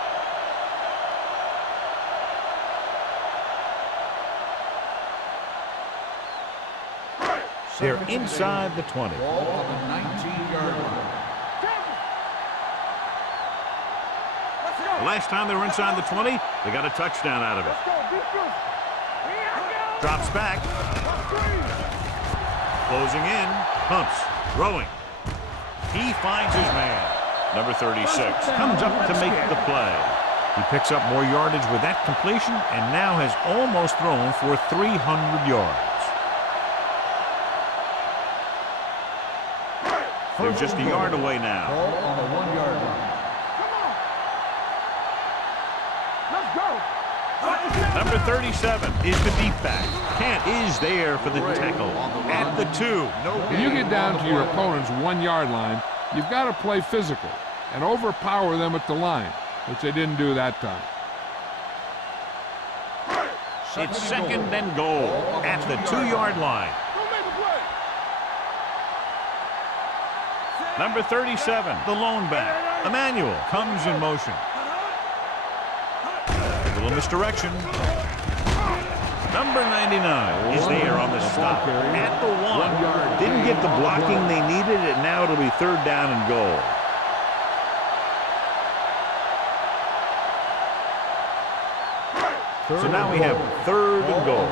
They're inside the 20. Ball on the 19-yard line. The last time they were inside the 20, they got a touchdown out of it. Drops back. Closing in. Pumps. Throwing. He finds his man. Number 36 comes up to make the play. He picks up more yardage with that completion and now has almost thrown for 300 yards. They're just a yard away now. Ball on the 1-yard line. Let's go. Number 37 is the deep back. Kent is there for the tackle at the 2. When you get down to your opponent's 1-yard line, you've got to play physical and overpower them at the line, which they didn't do that time. It's second and goal at the 2-yard line. Number 37, the lone back, Emmanuel, comes in motion. A little misdirection. Number 99 is there on the stop at the 1. Didn't get the blocking they needed, and now it'll be third down and goal. So now we have third and goal.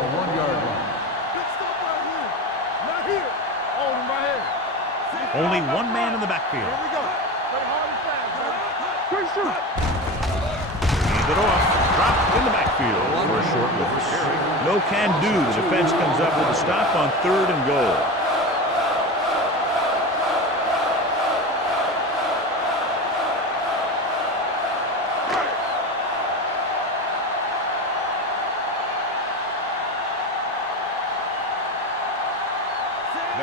Only one man in the backfield. Hand it off. Dropped in the backfield for a short loss. No can do. The defense comes up with a stop on third and goal.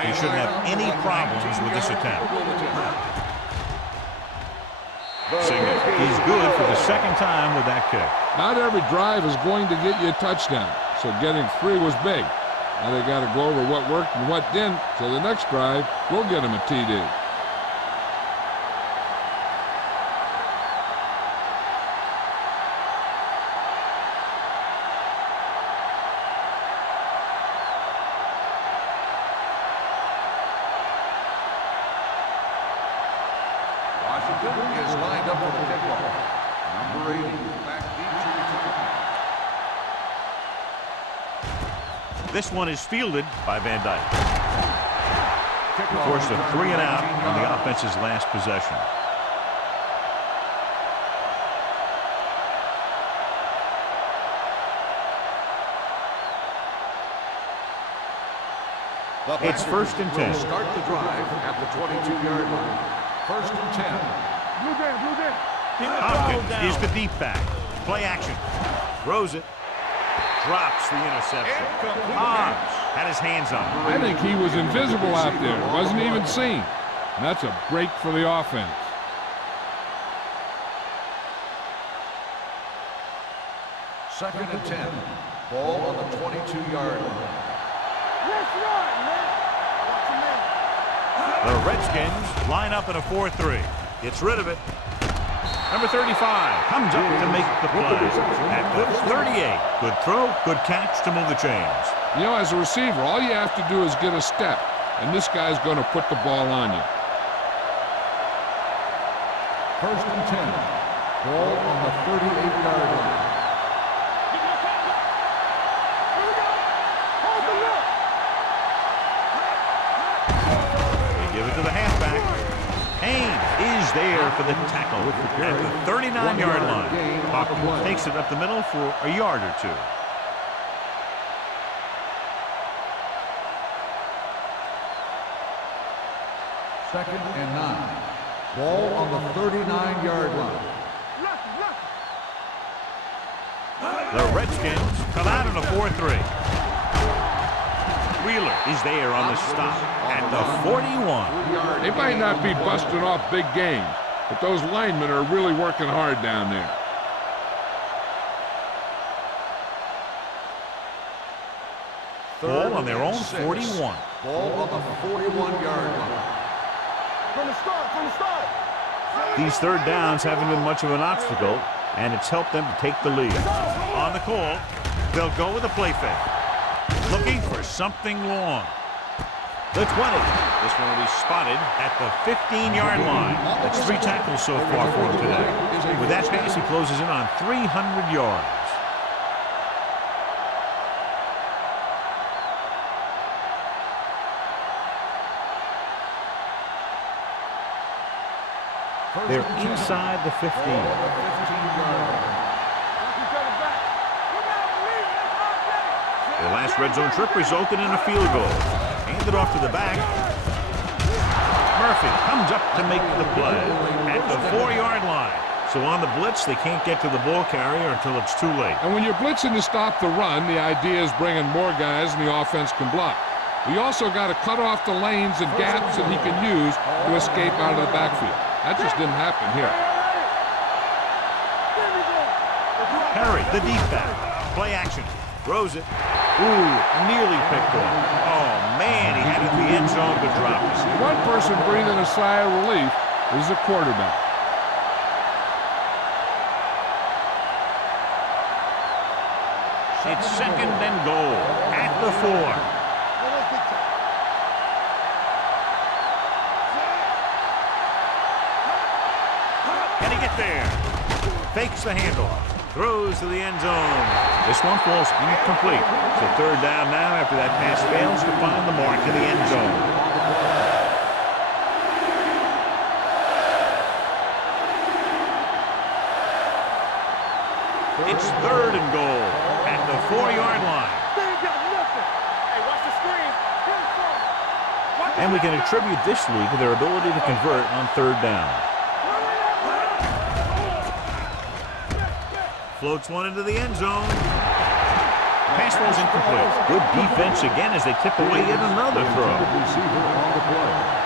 He shouldn't have any problems with this attempt. Signal. He's good for the second time with that kick. Not every drive is going to get you a touchdown, so getting 3 was big. Now they got to go over what worked and what didn't, so the next drive will get them a TD. Washington is lined up for the kickoff. Number 80, back deep to return. This one is fielded by Van Dyke. Forced a 3 and out on the offense's last possession. It's first and 10. Start the drive at the 22-yard line. First and 10. Hopkins is the deep back. Play action. Throws it. Drops the interception. Hobbs had his hands on it. I think he was invisible out there. Wasn't even seen. And that's a break for the offense. Second and 10. Ball on the 22-yard line. The Redskins line up in a 4-3. Gets rid of it. Number 35 comes up to make the play. At the 38. Good throw, good catch to move the chains. You know, as a receiver, all you have to do is get a step, and this guy's going to put the ball on you. First and 10. Ball on the 38-yard line. They give it to the halfback. Haynes is there for the tackle at the 39-yard line. Hopkins takes it up the middle for a yard or 2. Second and 9. Ball on the 39-yard line. The Redskins come out in a 4-3. Wheeler is there on the stop at the 41. They might not be busting off big games, but those linemen are really working hard down there. Ball on their own 41. Ball on the 41-yard line. From the start. These third downs haven't been much of an obstacle, and it's helped them to take the lead. On the call, they'll go with a play fake. Looking for something long. The 20. This one will be spotted at the 15-yard line. That's 3 tackles so far for him today. With that pass, he closes in on 300 yards. They're inside the 15. Their last red zone trip resulted in a field goal. Handed off to the back. Murphy comes up to make the play at the 4-yard line. So on the blitz, they can't get to the ball carrier until it's too late. And when you're blitzing to stop the run, the idea is bringing more guys and the offense can block. We also got to cut off the lanes and gaps that he can use to escape out of the backfield. That just didn't happen here. Perry, the deep back. Play action. Throws it. Ooh, nearly picked off. Oh, man, he had it in the end zone but dropped it. One person breathing a sigh of relief is the quarterback. It's 2nd and goal at the 4. Can he get there? Fakes the handoff. Throws to the end zone. This one falls incomplete. So 3rd down now after that pass fails to find the mark in the end zone. It's 3rd and goal at the 4-yard line. And we can attribute this lead to their ability to convert on 3rd down. Floats one into the end zone. Pass ball's incomplete. Good defense again as they tip away yet another throw. Receiver on the play.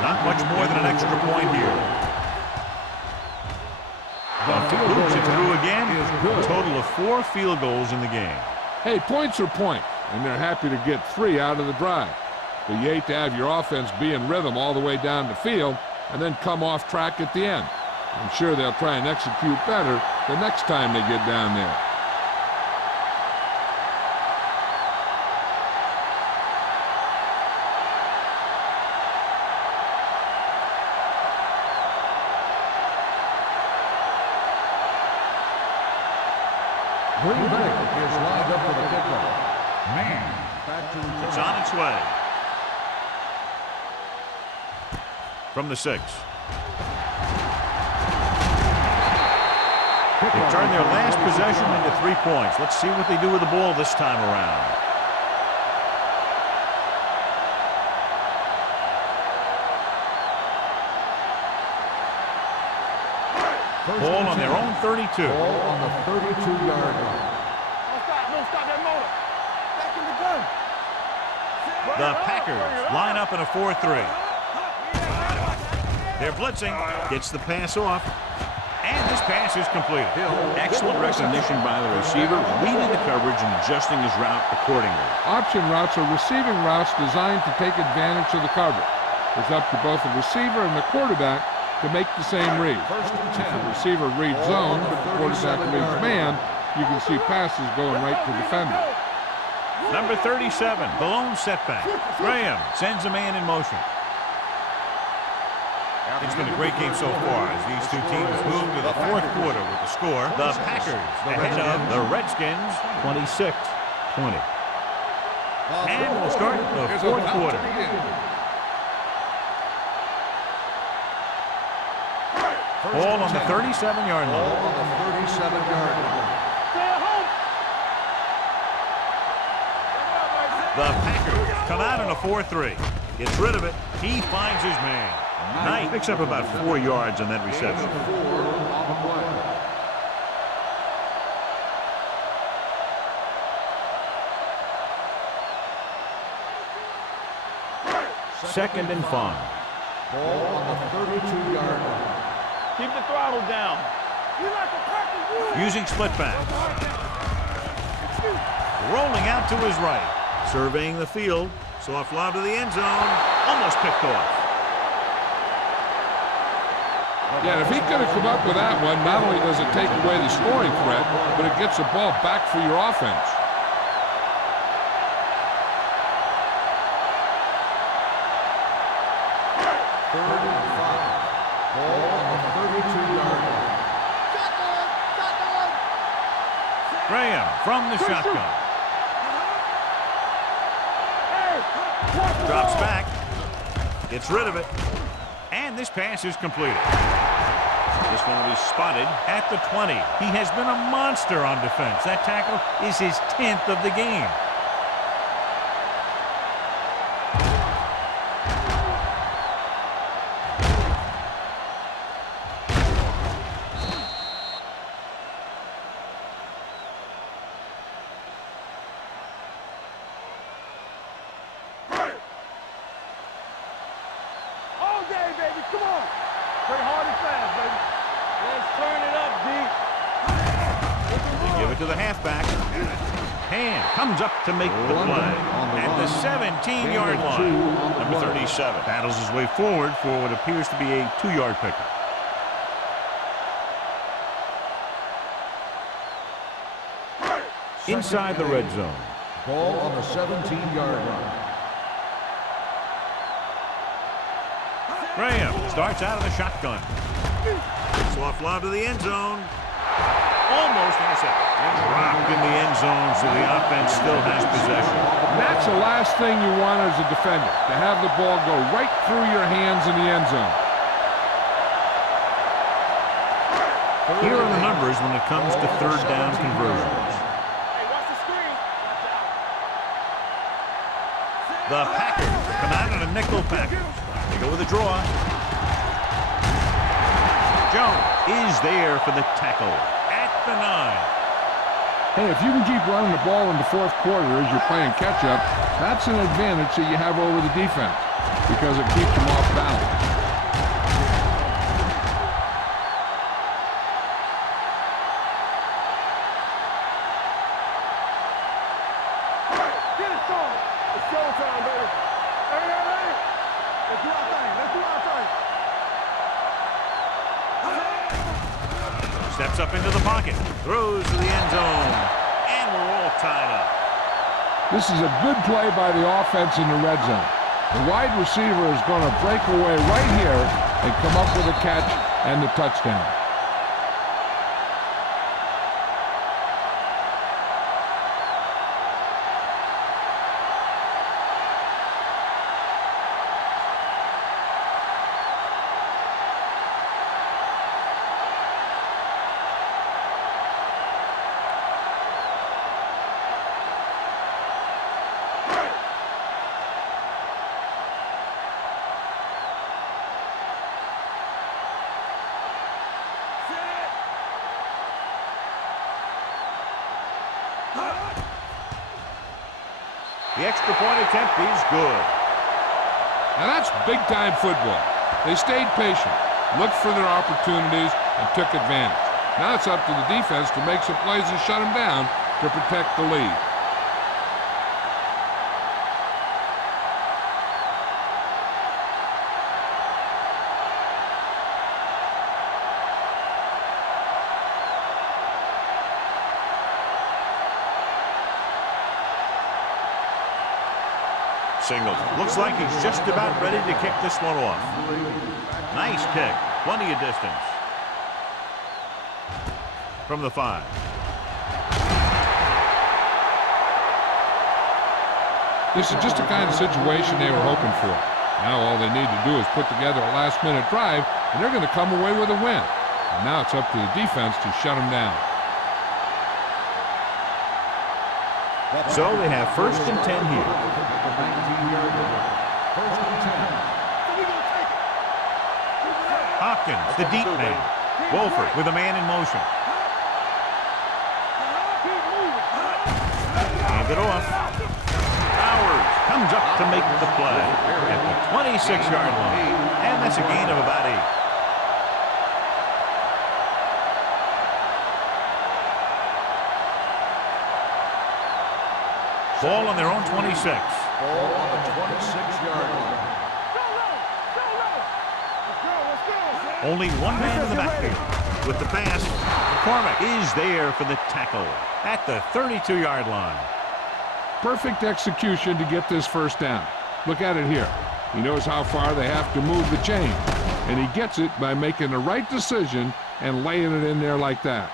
Not much more than an extra point here. Boots it through again. A total of 4 field goals in the game. Hey, points are points, and they're happy to get 3 out of the drive. But you hate to have your offense be in rhythm all the way down the field and then come off track at the end. I'm sure they'll try and execute better the next time they get down there. Green Bay is lined up for the kickoff. Man, back to return. It's on its way. From the 6. They turned their last possession into 3 points. Let's see what they do with the ball this time around. Ball on their own 32. Ball on the 32-yard line. Don't stop that motor. Back in the gun. The Packers line up in a 4-3. They're blitzing. Gets the pass off. And this pass is completed. Excellent recognition by the receiver, reading the coverage and adjusting his route accordingly. Option routes are receiving routes designed to take advantage of the coverage. It's up to both the receiver and the quarterback to make the same read. First and 10. If the receiver reads zone, but the quarterback reads man, you can see passes going right to the defender. Number 37, the lone setback. Graham sends a man in motion. It's been a great game so far as these two teams move to the 4th quarter with the score. The Packers ahead of the Redskins 26-20. And we'll start the 4th quarter. Ball on the 37-yard line. Ball on the 37-yard line. The Packers come out in a 4-3. Gets rid of it. He finds his man. Knight picks up about 4 yards on that reception. 4 on the play. 2nd and 5. Ball on the 32-yard line. Keep the throttle down. Using split back. Rolling out to his right. Surveying the field. Soft lob to the end zone. Almost picked off. Yeah, if he could have come up with that one, not only does it take away the scoring threat, but it gets the ball back for your offense. Third and 5. Ball on the 32-yard line. Graham from the shotgun. Drops back. Gets rid of it. And this pass is completed. This one will be spotted at the 20. He has been a monster on defense. That tackle is his 10th of the game. All day, baby. Come on. Play hard and fast, baby. Let's turn it up, D. They give it to the halfback. Hand comes up to make the play at the 17-yard line. Number 37 battles his way forward for what appears to be a 2-yard pickup. Inside the red zone. Ball on the 17-yard line. Graham starts out of the shotgun. Soft lob to the end zone. Almost intercepted. And dropped in the end zone, so the offense still has possession. That's the last thing you want as a defender, to have the ball go right through your hands in the end zone. Here are the numbers when it comes to third down conversions. Hey, watch the screen. The Packers come out in a nickel package. They go with a draw. Jones is there for the tackle at the 9. Hey, if you can keep running the ball in the fourth quarter as you're playing catch-up, that's an advantage that you have over the defense because it keeps them off balance. Get it started. It's showtime, baby. Hey. Let's do our thing. Let's do our thing. Steps up into the pocket. Throws to the end zone. And we're all tied up. This is a good play by the offense in the red zone. The wide receiver is going to break away right here and come up with a catch and the touchdown. The extra point attempt is good. Now that's big-time football. They stayed patient, looked for their opportunities, and took advantage. Now it's up to the defense to make some plays and shut them down to protect the lead. Signals. Looks like he's just about ready to kick this one off. Nice kick. Plenty of distance. From the 5. This is just the kind of situation they were hoping for. Now all they need to do is put together a last-minute drive, and they're going to come away with a win. And now it's up to the defense to shut them down. So they have 1st and 10 here. Hopkins, the deep man. Wolford with a man in motion. Hand it off. Bowers comes up to make the play at the 26-yard line. And that's a gain of about 8. Ball on their own 26. Ball on the 26-yard line. Only one man in the backfield. With the pass, McCormick is there for the tackle at the 32-yard line. Perfect execution to get this first down. Look at it here. He knows how far they have to move the chain, and he gets it by making the right decision and laying it in there like that.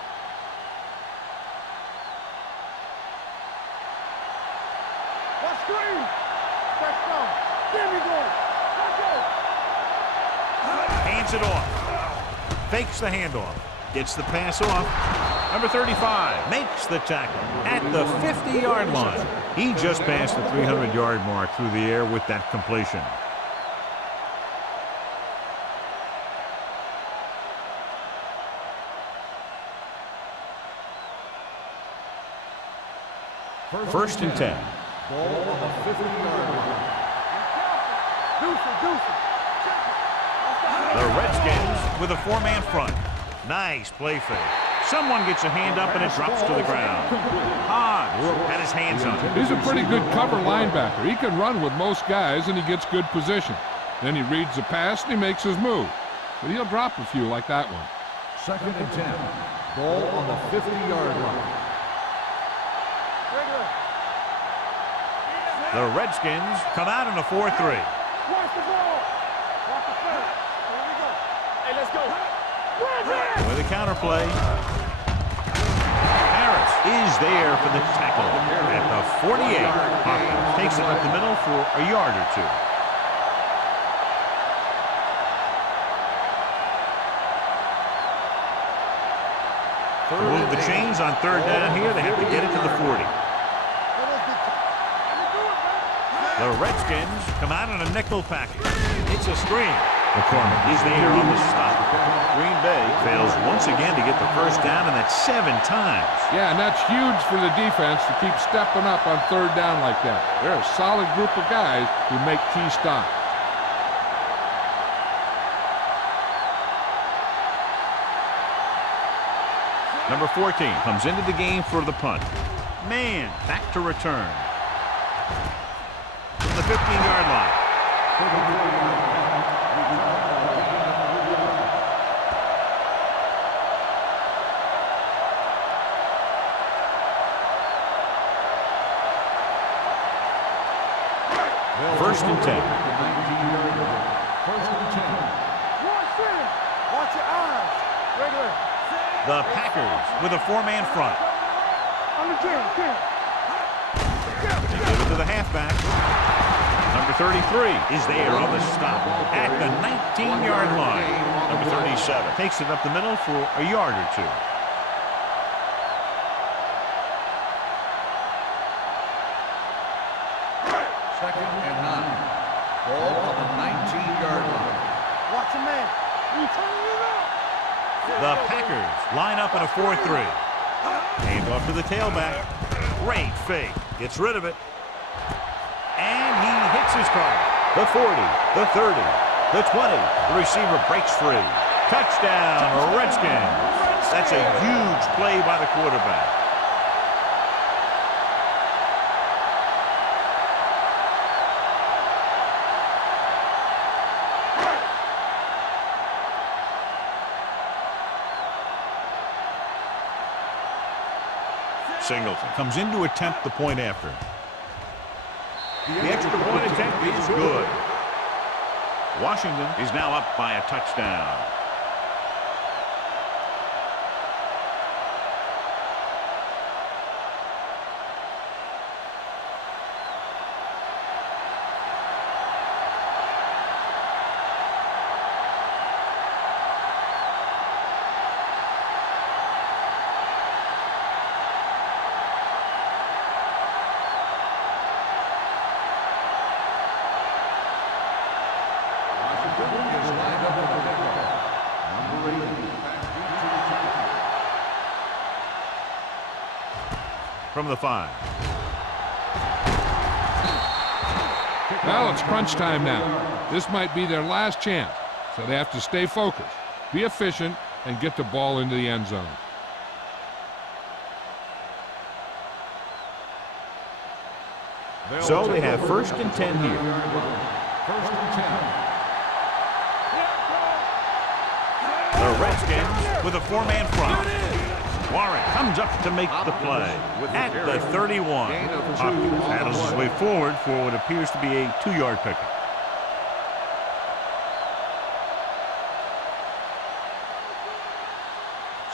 Hands it off. Fakes the handoff. Gets the pass off. Number 35 makes the tackle at the 50-yard line. He just passed the 300-yard mark through the air with that completion. First and 10. Ball on the 50-yard line. The Redskins with a four-man front. Nice play fake. Someone gets a hand up and it drops to the ground. Hodge had his hands on it. He's a pretty good cover linebacker. He can run with most guys and he gets good position. Then he reads the pass and he makes his move. But he'll drop a few like that one. Second and 10. Ball on the 50-yard line. The Redskins come out in a 4-3. Watch the ball. Watch the first. Here we go. Hey, let's go. With a counterplay. Harris is there for the tackle at the 48. Hopkins takes it up the middle for a yard or two. To move the chains on third down here, they have to get it to the 40. The Redskins come out in a nickel package. It's a screen. McCormick is there on the stop. Green Bay fails once again to get the first down, and that's 7 times. Yeah, and that's huge for the defense to keep stepping up on third down like that. They're a solid group of guys who make key stops. Number 14 comes into the game for the punt. Man, back to return. From the 15-yard line. First and 10. First and 10. Watch your eyes. Regular. The Packers with a four-man front. On the team. They give it to the halfback. Number 33 is there on the stop at the 19-yard line. Number 37 takes it up the middle for a yard or two. Second and 9. Ball on the 19-yard line. Watch your man. You turning it up. The Packers line up in a 4-3. Hand off to the tailback. Great fake. Gets rid of it. And he hits his car. The 40, the 30, the 20. The receiver breaks free. Touchdown, Redskins. That's a huge play by the quarterback. Singleton comes in to attempt the point after. The extra point attempt is good. Washington is now up by a touchdown. From the 5. Well, it's crunch time now. This might be their last chance, so they have to stay focused, be efficient, and get the ball into the end zone. So they have first and 10 here. First and 10. The Redskins with a four-man front. Warren comes up to make the play at the 31. Hopkins battles his way forward for what appears to be a 2-yard pickup.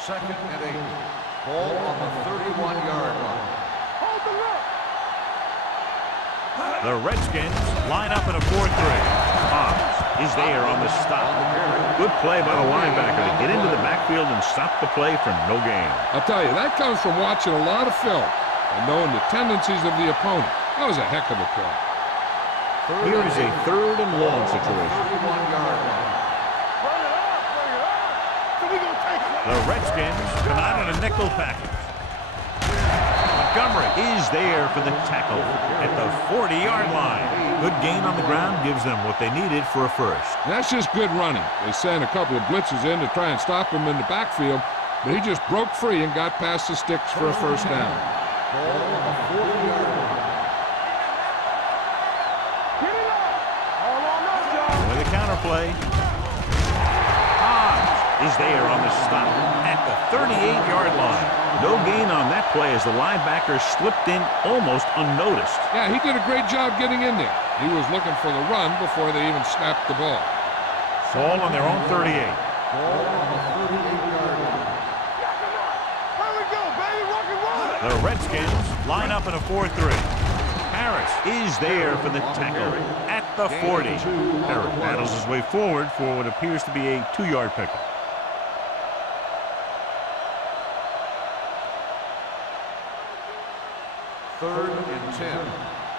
Second and 8. Ball on the 31-yard line. Hold the look. The Redskins line up in a 4-3. Hobbs is there on the stop. Good play by the linebacker to get into the backfield and stop the play for no gain. I'll tell you, that comes from watching a lot of film and knowing the tendencies of the opponent. That was a heck of a play. Here is a 3rd and long situation. 31-yard line. Bring it up, bring it up. So we gonna take it. The Redskins come out in a nickel package. Montgomery is there for the tackle at the 40-yard line. Good gain on the ground gives them what they needed for a first. That's just good running. They sent a couple of blitzes in to try and stop him in the backfield, but he just broke free and got past the sticks for a first down. Ball on the 40-yard line. Get it up. All on us, y'all. With a counterplay. Hobbs is there on the stop at the 38-yard line. No gain on that play as the linebacker slipped in almost unnoticed. Yeah, he did a great job getting in there. He was looking for the run before they even snapped the ball. Ball on their own 38. Ball on the 38-yard line. Here we go, baby. Rock and roll. The Redskins line up in a 4-3. Harris is there for the tackle at the 40. Harris battles his way forward for what appears to be a 2-yard pickup. Third and 10.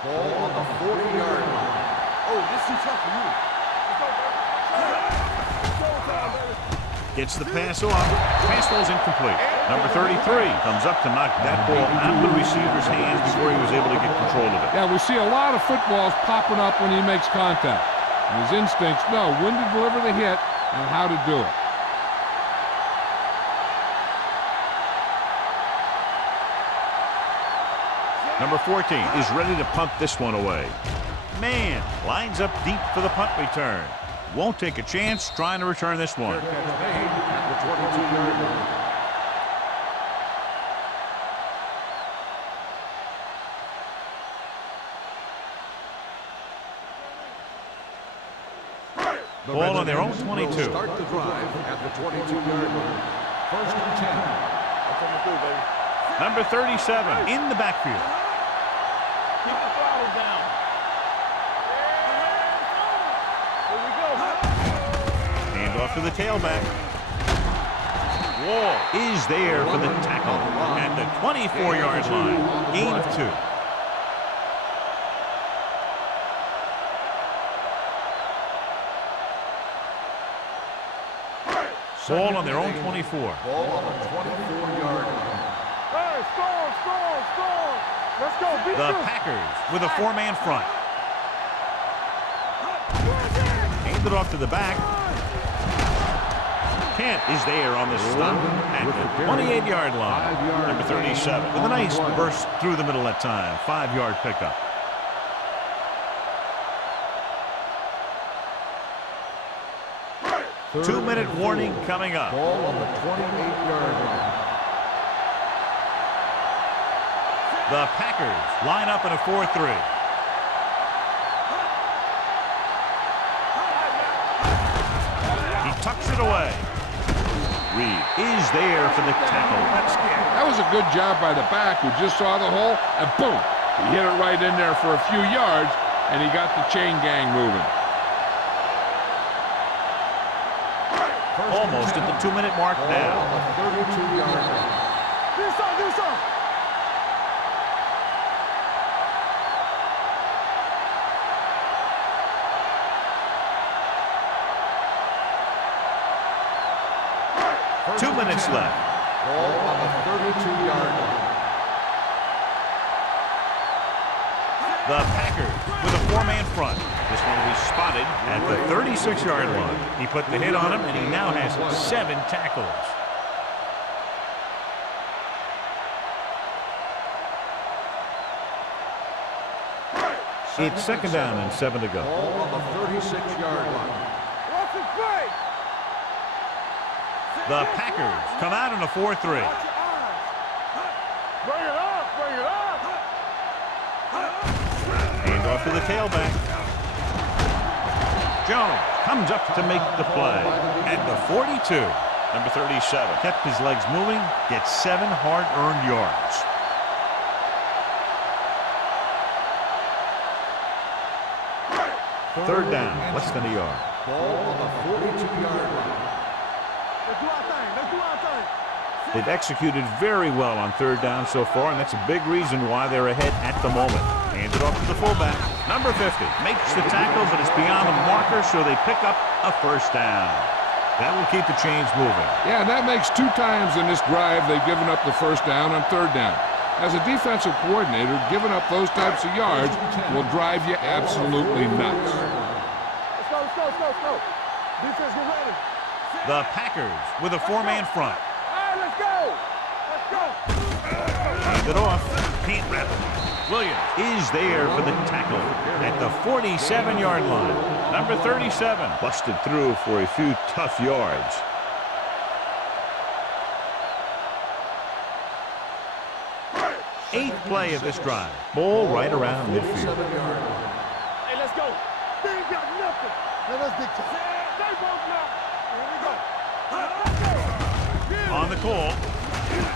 Ball on the 40-yard line. Oh, this is tough for you. Gets the pass off. Pass ball's incomplete. Number 33 comes up to knock that ball out of the receiver's hands before he was able to get control of it. Yeah, we see a lot of footballs popping up when he makes contact. And his instincts know when to deliver the hit and how to do it. Number 14 is ready to punt this one away. Man lines up deep for the punt return. Won't take a chance trying to return this one. Catch made at the 22-yard line. The Ball on their own Redskins 22. will start the drive at the 22-yard line. First and 10. That's coming through, baby. Number 37 in the backfield. Keep the throttle down. Here we go. Hand off to the tailback. Wall is there for the tackle at the 24-yard line. Gain of 2. Ball on their own 24. Ball on the 24-yard line. Hey, score. Let's go. Beat The you. Packers with a 4-man front. Handed off to the back. Kent is there on the stop at the 28-yard line. Number 37 with a nice burst through the middle that time. 5-yard pickup. Two-minute warning coming up. Ball on the 28-yard line. The Packers line up in a 4-3. He tucks it away. Reed is there for the tackle. That was a good job by the back who just saw the hole, and boom! He hit it right in there for a few yards, and he got the chain gang moving. Almost at the 2-minute mark Ball now. on the 32-yard line. Do something. First 2 and minutes 10. left. Ball on the 32-yard line. The Packers with a 4-man front. This one will be spotted at the 36-yard line. He put the hit on him, and he now has 7 tackles. It's second down and 7 to go. Ball on the 36-yard line. Watch it play. The Packers come out in a 4-3. Bring it up. Hand off to the tailback. Jones comes up to make the play at the 42. Number 37 kept his legs moving, gets 7 hard-earned yards. Third down, less than a yard. Ball on the 42-yard line. Let's do our thing. Let's do our thing. They've executed very well on third down so far, and that's a big reason why they're ahead at the moment. Hands it off to the fullback. Number 50 makes the tackle, but it's beyond the marker, so they pick up a first down. That will keep the chains moving. Yeah, that makes 2 times in this drive they've given up the first down on third down. As a defensive coordinator, giving up those types of yards will drive you absolutely nuts. Let's go, let's go, let's go, let's go. Defense, get ready. The Packers with a 4-man front. All right, let's go. Let's go. Hand it off. Can't wrap it. Williams is there for the tackle at the 47-yard line. Number 37. Busted through for a few tough yards. Eighth play of this drive. Ball right around midfield. Hey, let's go. They ain't got nothing. Let us dictate. They both now. Here we go. On the call.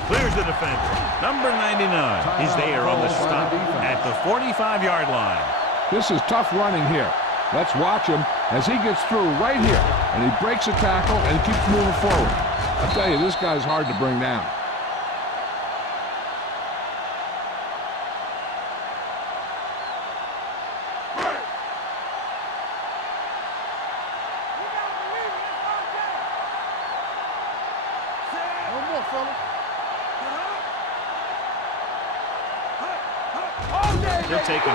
Clears the defender. Number 99 is there on the stop at the 45-yard line. This is tough running here. Let's watch him as he gets through right here, and he breaks a tackle and keeps moving forward. I tell you, this guy's hard to bring down. One more, fella. He'll take a knee.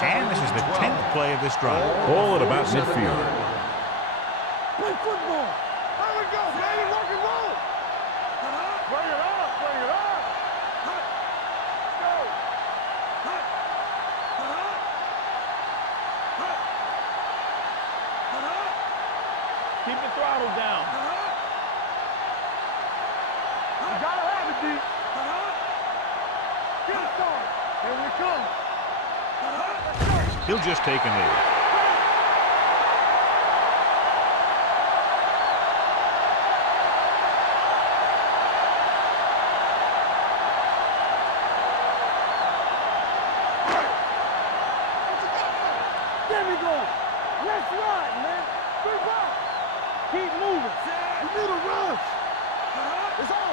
And this is the 10th play of this drive. Ball at about midfield. Play football. There we go, baby. Rock and roll. Bring it up. Bring it up. Let's go. Keep the throttle down. You gotta have it, D. Get it started. Here we come. He'll just take a knee. There we go. Let's ride, man. Big rock. Keep moving. You need a rush. It's on.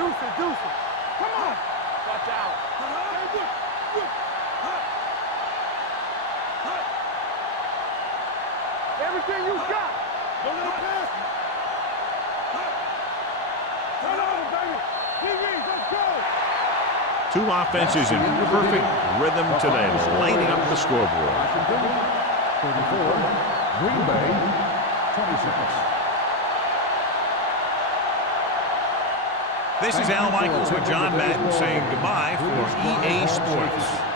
Deuce it, deuce it. Come on. Watch out. Hey, look. Everything you got. Don't let it pass you. Turn over, baby. TVs, let's go. Two offenses in perfect rhythm today, lining up the scoreboard. 34, Green Bay, 26. This is Al Michaels with John Madden saying goodbye for EA Sports.